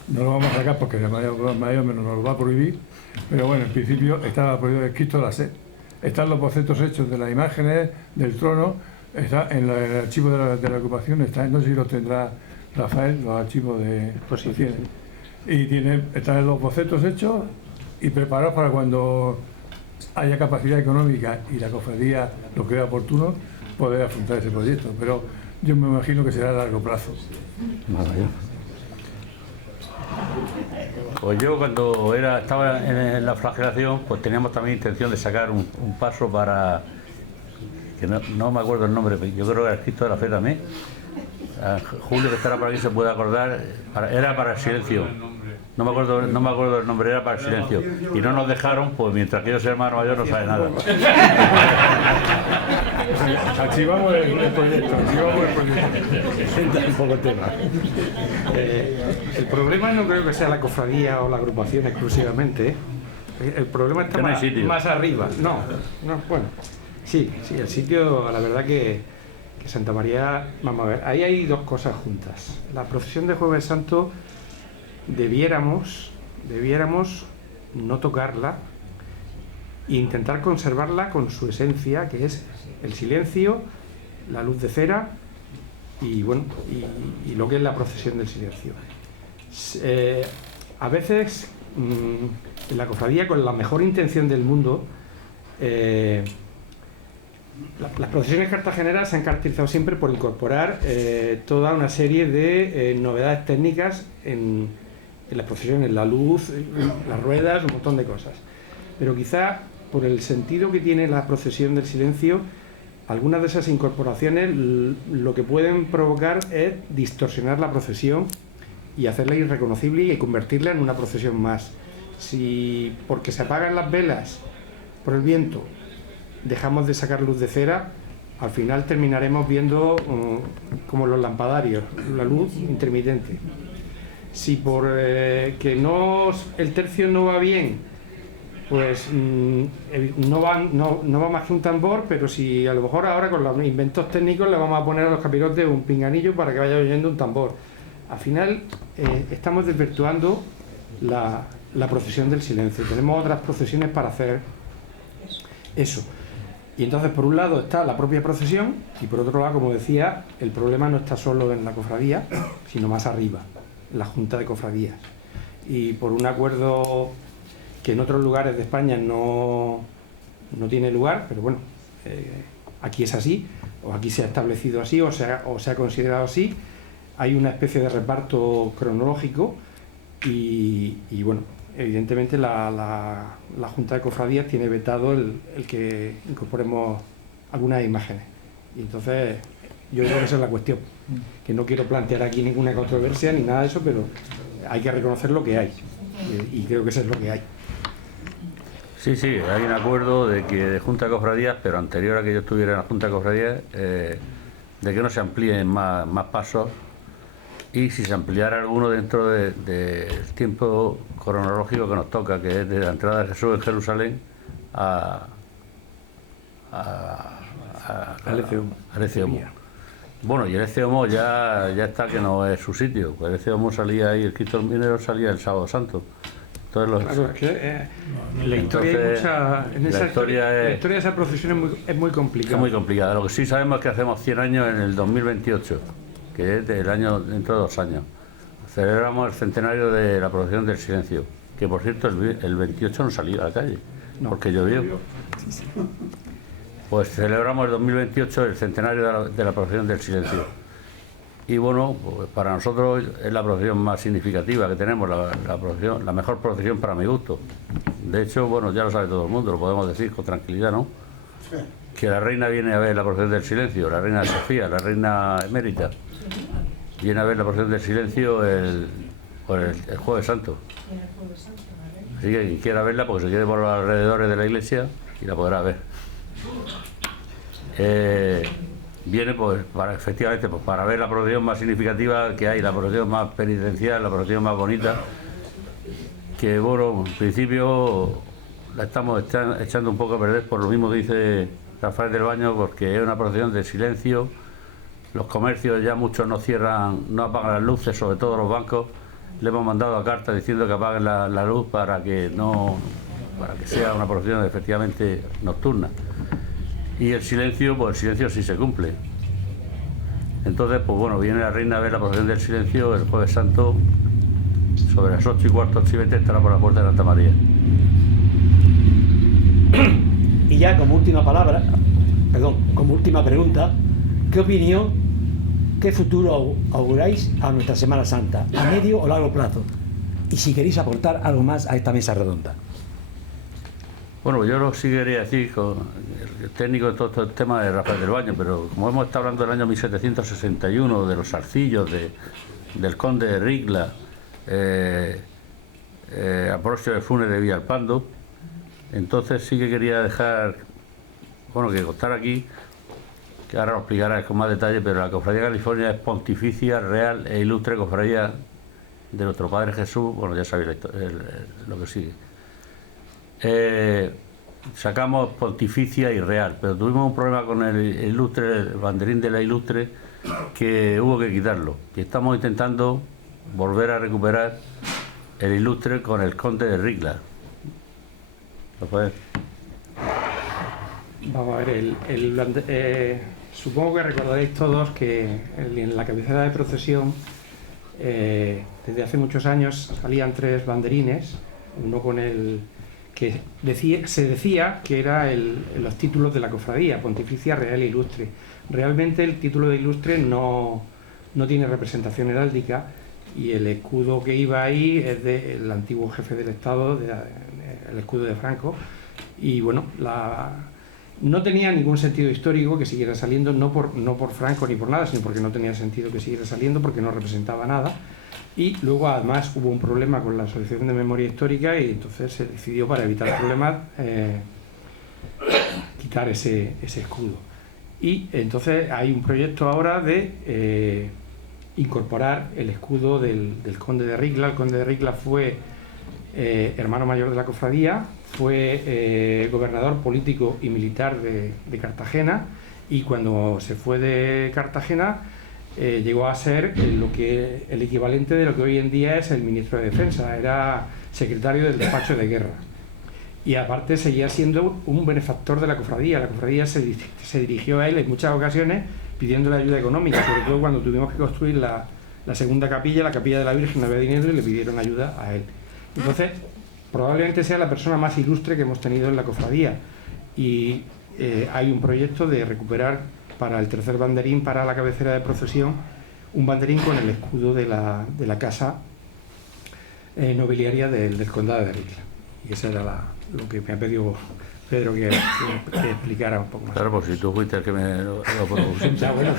no lo vamos a sacar porque el mayor nos lo va a prohibir, pero bueno, en principio estaba prohibido escrito la SED. Están los bocetos hechos de las imágenes del trono, está en el archivo de la ocupación, está, no sé si los tendrá Rafael, los archivos de... Pues sí, tiene. Y están los bocetos hechos y preparados para cuando haya capacidad económica y la cofradía lo crea oportuno, poder afrontar ese proyecto. Pero yo me imagino que será a largo plazo. Maravilloso. Pues yo cuando estaba en la flagelación, pues teníamos también intención de sacar un paso para, que no me acuerdo el nombre, pero yo creo que era el Cristo de la Fe también. A Julio, que estará por aquí, se puede acordar, era para el silencio. No me acuerdo el nombre, era para el silencio. Y no nos dejaron, pues mientras que yo soy hermano mayor no sabe nada. Archivamos el proyecto, Un poco el tema. El problema no creo que sea la cofradía o la agrupación exclusivamente. El problema está Que no hay sitio. más arriba. No, bueno, sí, el sitio, la verdad que Santa María, vamos a ver, ahí hay dos cosas juntas. La procesión de Jueves Santo debiéramos no tocarla e intentar conservarla con su esencia, que es el silencio, la luz de cera y bueno, y lo que es la procesión del silencio. A veces en la cofradía, con la mejor intención del mundo, las procesiones cartageneras se han caracterizado siempre por incorporar toda una serie de novedades técnicas en las procesiones, la luz, las ruedas, un montón de cosas. Pero quizá por el sentido que tiene la procesión del silencio, algunas de esas incorporaciones lo que pueden provocar es distorsionar la procesión y hacerla irreconocible y convertirla en una procesión más. Si porque se apagan las velas por el viento dejamos de sacar luz de cera, al final terminaremos viendo como los lampadarios, la luz intermitente. Si por que el tercio no va bien, pues no va más que un tambor, pero si a lo mejor ahora con los inventos técnicos le vamos a poner a los capirotes un pinganillo para que vaya oyendo un tambor. Al final estamos desvirtuando la procesión del silencio. Tenemos otras procesiones para hacer eso. Y entonces, por un lado está la propia procesión y por otro lado, como decía, el problema no está solo en la cofradía, sino más arriba, en la Junta de Cofradías. Y por un acuerdo que en otros lugares de España no tiene lugar, pero bueno, aquí es así, o aquí se ha establecido así, o se ha considerado así, hay una especie de reparto cronológico y bueno, evidentemente la Junta de Cofradías tiene vetado el que incorporemos algunas imágenes. Y entonces yo creo que esa es la cuestión, que no quiero plantear aquí ninguna controversia ni nada de eso, pero hay que reconocer lo que hay y creo que eso es lo que hay. Sí, hay un acuerdo de Junta de Cofradías, pero anterior a que yo estuviera en la Junta de Cofradías, de que no se amplíen más pasos, y si se ampliara alguno dentro del tiempo cronológico que nos toca, que es de la entrada de Jesús en Jerusalén al Ece Homo. Bueno, y el Ece Homo ya está, que no es su sitio, pues el Ece Homo salía ahí, el Cristo del Minero salía el Sábado Santo. Entonces, claro, es que la historia la historia de esa procesión es muy complicada. Es muy complicada. Lo que sí sabemos es que hacemos 100 años en el 2028, que es del año dentro de 2 años. Celebramos el centenario de la procesión del silencio, que por cierto el 28 no salió a la calle, porque llovió. Pues celebramos el 2028 el centenario de la procesión del silencio. Y bueno, pues para nosotros es la procesión más significativa que tenemos, la mejor procesión para mi gusto. De hecho, bueno, ya lo sabe todo el mundo, lo podemos decir con tranquilidad, ¿no? Que la reina viene a ver la procesión del silencio, la reina Sofía, la reina emérita, viene a ver la procesión del silencio el Jueves Santo. Así que quien quiera verla, porque se quede por los alrededores de la iglesia y la podrá ver. Viene pues efectivamente para ver la procesión más significativa que hay, la procesión más penitencial, la procesión más bonita, que bueno, en principio la estamos echando un poco a perder por lo mismo que dice Rafael del Baño, porque es una procesión de silencio los comercios ya muchos no cierran, no apagan las luces, sobre todo los bancos. Le hemos mandado a carta diciendo que apaguen la luz para que sea una procesión efectivamente nocturna. Y el silencio, pues el silencio sí se cumple. Entonces, pues bueno, viene la reina a ver la procesión del silencio el Jueves Santo, sobre las 8:15, 8:20 estará por la puerta de Santa María. Y ya como última como última pregunta, ¿qué opinión, qué futuro auguráis a nuestra Semana Santa, a medio o largo plazo? Y si queréis aportar algo más a esta mesa redonda. Bueno, yo lo sí quería decir con el técnico de todo este tema de Rafael del Baño, pero como hemos estado hablando del año 1761, de los arcillos, del conde de Ricla, Ambrosio de Funes de Villalpando, entonces sí que quería dejar, bueno, que contar aquí, que ahora lo explicará con más detalle, pero la Cofradía de California es pontificia, real e ilustre cofradía de nuestro Padre Jesús. Bueno, ya sabéis lo que sigue. Sacamos pontificia y real, pero tuvimos un problema con el ilustre, el banderín de la ilustre, que hubo que quitarlo, y estamos intentando volver a recuperar el ilustre con el conde de Ricla. ¿Lo puedes? Vamos a ver, supongo que recordaréis todos que en la cabecera de procesión desde hace muchos años salían 3 banderines, uno con el que se decía que era los títulos de la cofradía, pontificia, real e ilustre. Realmente el título de ilustre no tiene representación heráldica, y el escudo que iba ahí es del antiguo jefe del Estado, el escudo de Franco, y bueno, no tenía ningún sentido histórico que siguiera saliendo, no por Franco ni por nada, sino porque no tenía sentido que siguiera saliendo, porque no representaba nada. Y luego además hubo un problema con la Asociación de Memoria Histórica, y entonces se decidió, para evitar problemas, quitar ese escudo. Y entonces hay un proyecto ahora de incorporar el escudo del conde de Ricla. El conde de Ricla fue hermano mayor de la cofradía, fue gobernador político y militar de Cartagena, y cuando se fue de Cartagena llegó a ser el equivalente de lo que hoy en día es el ministro de Defensa. Era secretario del despacho de guerra, y aparte seguía siendo un benefactor de la cofradía. La cofradía se dirigió a él en muchas ocasiones pidiéndole ayuda económica, sobre todo cuando tuvimos que construir la segunda capilla, la capilla de la Virgen, no había dinero y le pidieron ayuda a él. Entonces, probablemente sea la persona más ilustre que hemos tenido en la cofradía, y hay un proyecto de recuperar para el tercer banderín, para la cabecera de procesión, un banderín con el escudo de la casa nobiliaria del condado de Ricla. Y eso era lo que me ha pedido Pedro que explicara un poco más. Claro, pues si tú fuiste el que me lo propusiste. Ya, bueno,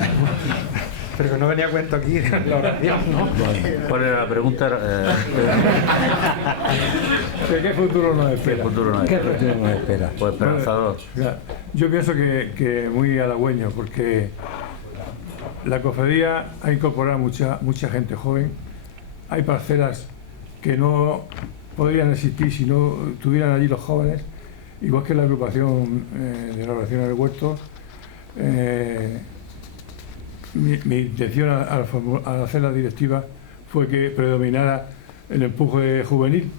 pero que no venía a cuento aquí la oración, ¿no? ¿Cuál era la pregunta? ¿Qué futuro nos espera? ¿Qué futuro nos ¿Qué espera? futuro nos espera? Pues esperanzador. Ya, yo pienso que muy halagüeño, porque la cofradía ha incorporado mucha gente joven. Hay parcelas que no podrían existir si no tuvieran allí los jóvenes, igual que la agrupación de la oración del huerto. Mi intención al hacer la directiva fue que predominara el empuje juvenil.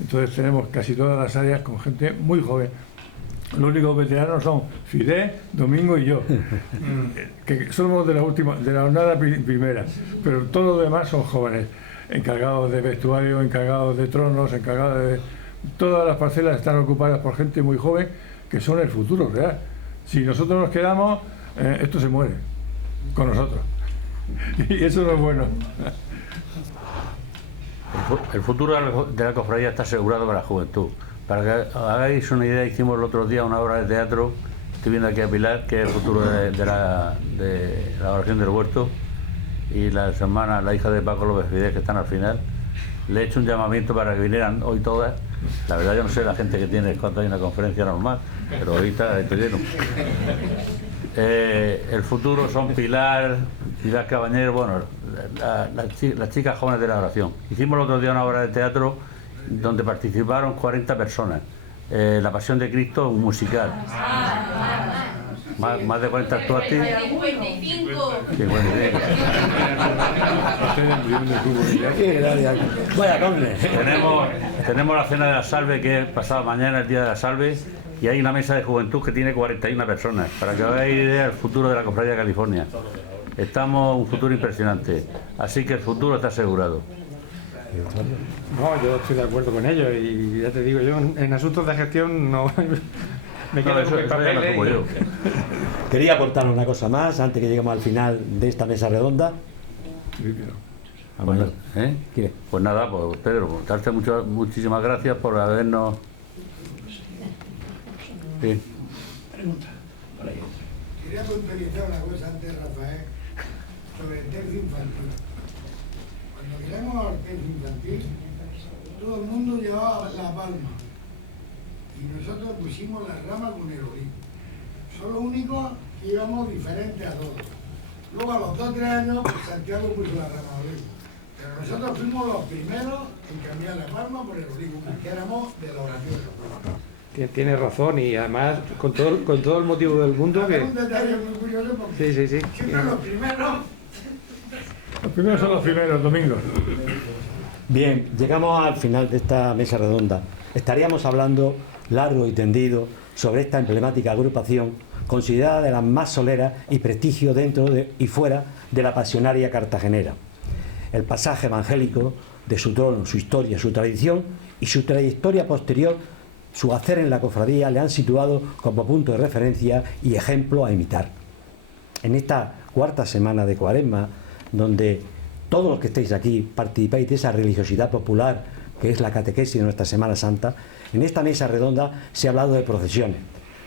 Entonces tenemos casi todas las áreas con gente muy joven. Los únicos veteranos son Fidel, Domingo y yo, que somos de la jornada primera, pero todos los demás son jóvenes, encargados de vestuario, encargados de tronos, encargados de... Todas las parcelas están ocupadas por gente muy joven, que son el futuro real. Si nosotros nos quedamos, esto se muere con nosotros, y eso no es bueno. El futuro de la cofradía está asegurado para la juventud. Para que hagáis una idea, hicimos el otro día una obra de teatro, estoy viendo aquí a Pilar, que es el futuro de la oración del huerto, y las hermanas, la hija de Paco López Fidel, que están al final. Le he hecho un llamamiento para que vinieran hoy todas. La verdad yo no sé la gente que tiene cuando hay una conferencia normal, pero hoy está lleno. El futuro son Pilar Cabañero, bueno, las chicas jóvenes de la oración. Hicimos el otro día una obra de teatro donde participaron 40 personas. La Pasión de Cristo, un musical. Más de 40 actuatis. 55. 55. Vaya conde. Tenemos la cena de la salve, que es pasado mañana, el día de la salve, y hay una mesa de juventud que tiene 41 personas, para que veáis idea del futuro de la Cofradía de California. Estamos en un futuro impresionante, así que el futuro está asegurado. No, yo estoy de acuerdo con ellos y ya te digo, yo en asuntos de gestión no me quedo eso con mis ya lo papeles supo yo. Quería aportar una cosa más antes que lleguemos al final de esta mesa redonda. Pues, ¿Quiere? pues nada, pues Pedro, darte muchísimas gracias por habernos... Sí. Quería puntualizar una cosa antes, Rafael, sobre el tercio infantil. Cuando queremos el tercio infantil, todo el mundo llevaba la palma y nosotros pusimos la rama con el olivo. Son los únicos que íbamos diferentes a todos. Luego a los 2 o 3 años, pues, Santiago puso la rama de olivo. Pero nosotros fuimos los primeros en cambiar la palma por el olivo, porque éramos de la oración. Tienes razón y además con todo el motivo del mundo que... Es un detalle muy curioso porque Sí. siempre los primeros... Los primeros son los primeros domingos. Bien, llegamos al final de esta mesa redonda. Estaríamos hablando largo y tendido sobre esta emblemática agrupación, considerada de las más soleras y prestigio dentro y fuera de la pasionaria cartagenera. El pasaje evangélico de su trono, su historia, su tradición y su trayectoria posterior, su hacer en la cofradía, le han situado como punto de referencia y ejemplo a imitar. En esta cuarta semana de Cuaresma, donde todos los que estéis aquí participáis de esa religiosidad popular que es la catequesis de nuestra Semana Santa, en esta mesa redonda se ha hablado de procesiones,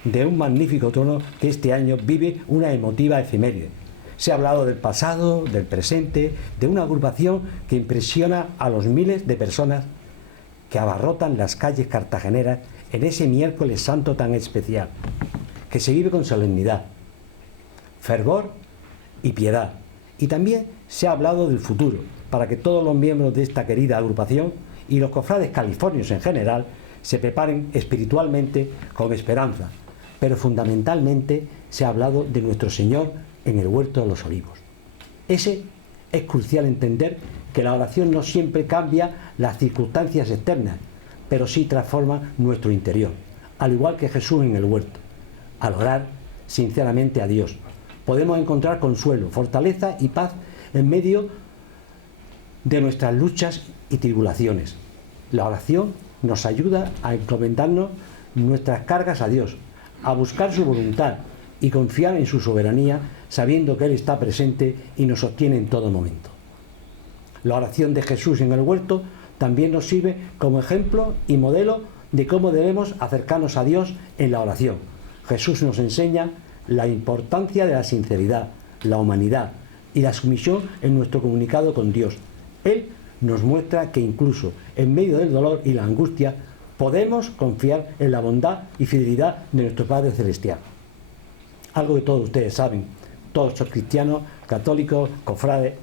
de un magnífico trono que este año vive una emotiva efeméride. Se ha hablado del pasado, del presente, de una agrupación que impresiona a los miles de personas que abarrotan las calles cartageneras en ese miércoles santo tan especial, que se vive con solemnidad, fervor y piedad. Y también se ha hablado del futuro, para que todos los miembros de esta querida agrupación y los cofrades californios en general se preparen espiritualmente con esperanza, pero fundamentalmente se ha hablado de nuestro Señor en el huerto de los olivos. Es crucial entender que la oración no siempre cambia las circunstancias externas, pero sí transforma nuestro interior, al igual que Jesús en el huerto. Al orar sinceramente a Dios, podemos encontrar consuelo, fortaleza y paz en medio de nuestras luchas y tribulaciones. La oración nos ayuda a encomendarnos nuestras cargas a Dios, a buscar su voluntad y confiar en su soberanía, sabiendo que Él está presente y nos sostiene en todo momento. La oración de Jesús en el huerto también nos sirve como ejemplo y modelo de cómo debemos acercarnos a Dios en la oración. Jesús nos enseña la importancia de la sinceridad, la humanidad y la sumisión en nuestro comunicado con Dios. Él nos muestra que incluso en medio del dolor y la angustia podemos confiar en la bondad y fidelidad de nuestro Padre Celestial. Algo que todos ustedes saben, todos los cristianos, católicos, cofrades.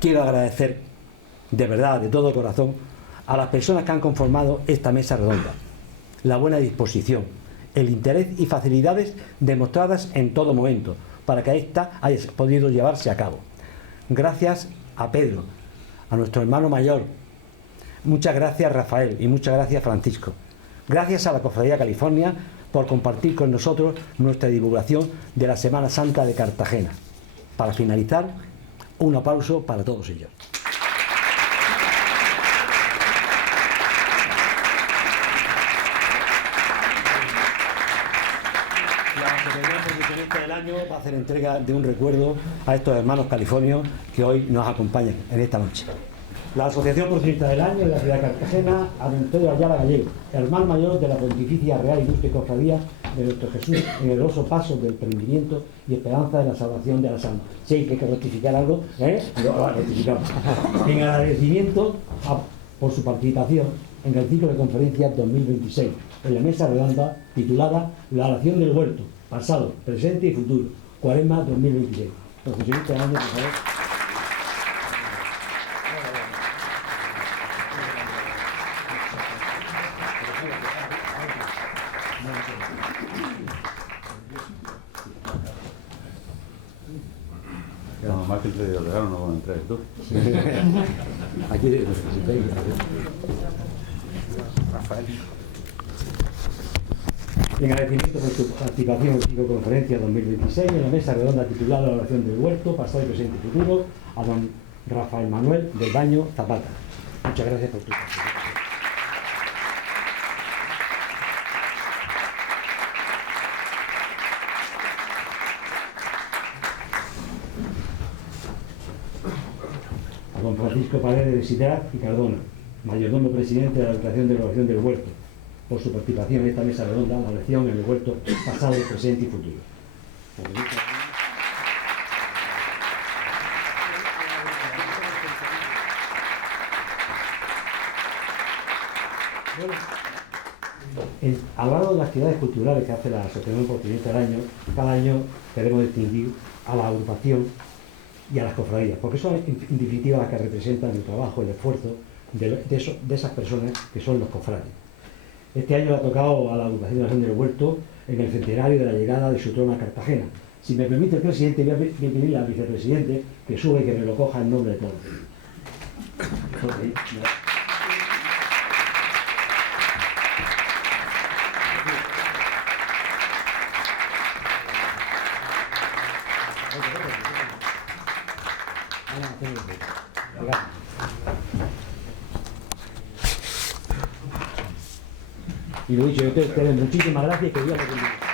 Quiero agradecer de verdad, de todo corazón, a las personas que han conformado esta mesa redonda, la buena disposición, el interés y facilidades demostradas en todo momento para que esta haya podido llevarse a cabo. Gracias a Pedro, a nuestro hermano mayor. Muchas gracias Rafael y muchas gracias Francisco. Gracias a la Cofradía California por compartir con nosotros nuestra divulgación de la Semana Santa de Cartagena. Para finalizar, un aplauso para todos ellos. La Secretaría Profesionista del Año va a hacer entrega de un recuerdo a estos hermanos californios que hoy nos acompañan en esta noche. La Asociación Profesionista del Año de la ciudad de Cartagena, Antonio Ayala Gallego, hermano mayor de la Pontificia Real Ilustre Cofradía de nuestro Jesús en el oso paso del prendimiento y esperanza de la salvación de las almas. Si hay que rectificar algo, lo rectificamos. En agradecimiento por su participación en el ciclo de conferencias 2026, en la mesa redonda titulada La oración del huerto, pasado, presente y futuro, Cuaresma 2026. Profesionista del Año, por favor. Menos mal que entre el regalo no van a entrar tú. Aquí Rafael. en agradecimiento por su participación en la conferencia 2026 en la mesa redonda titulada La oración del huerto, pasado, presente y futuro, a don Rafael Manuel del Baño Zapata. Muchas gracias por tu participación. A don Francisco Paredes de Sidrat y Cardona, mayordomo presidente de la Educación de la Oración del Huerto, por su participación en esta mesa redonda, la oración en el huerto pasado, presente y futuro. A lo largo de las actividades culturales que hace la Asociación por 500 al año, cada año queremos distinguir a la agrupación y a las cofradías, porque son en definitiva las que representan el trabajo, el esfuerzo de esas personas que son los cofrades. Este año le ha tocado a la agrupación de la Oración del Huerto en el centenario de la llegada de su trono a Cartagena. Si me permite el presidente, voy a pedirle al vicepresidente que sube y que me lo coja en nombre de todos. Y lo dicho, yo te doy muchísimas gracias y que Dios lo bendiga.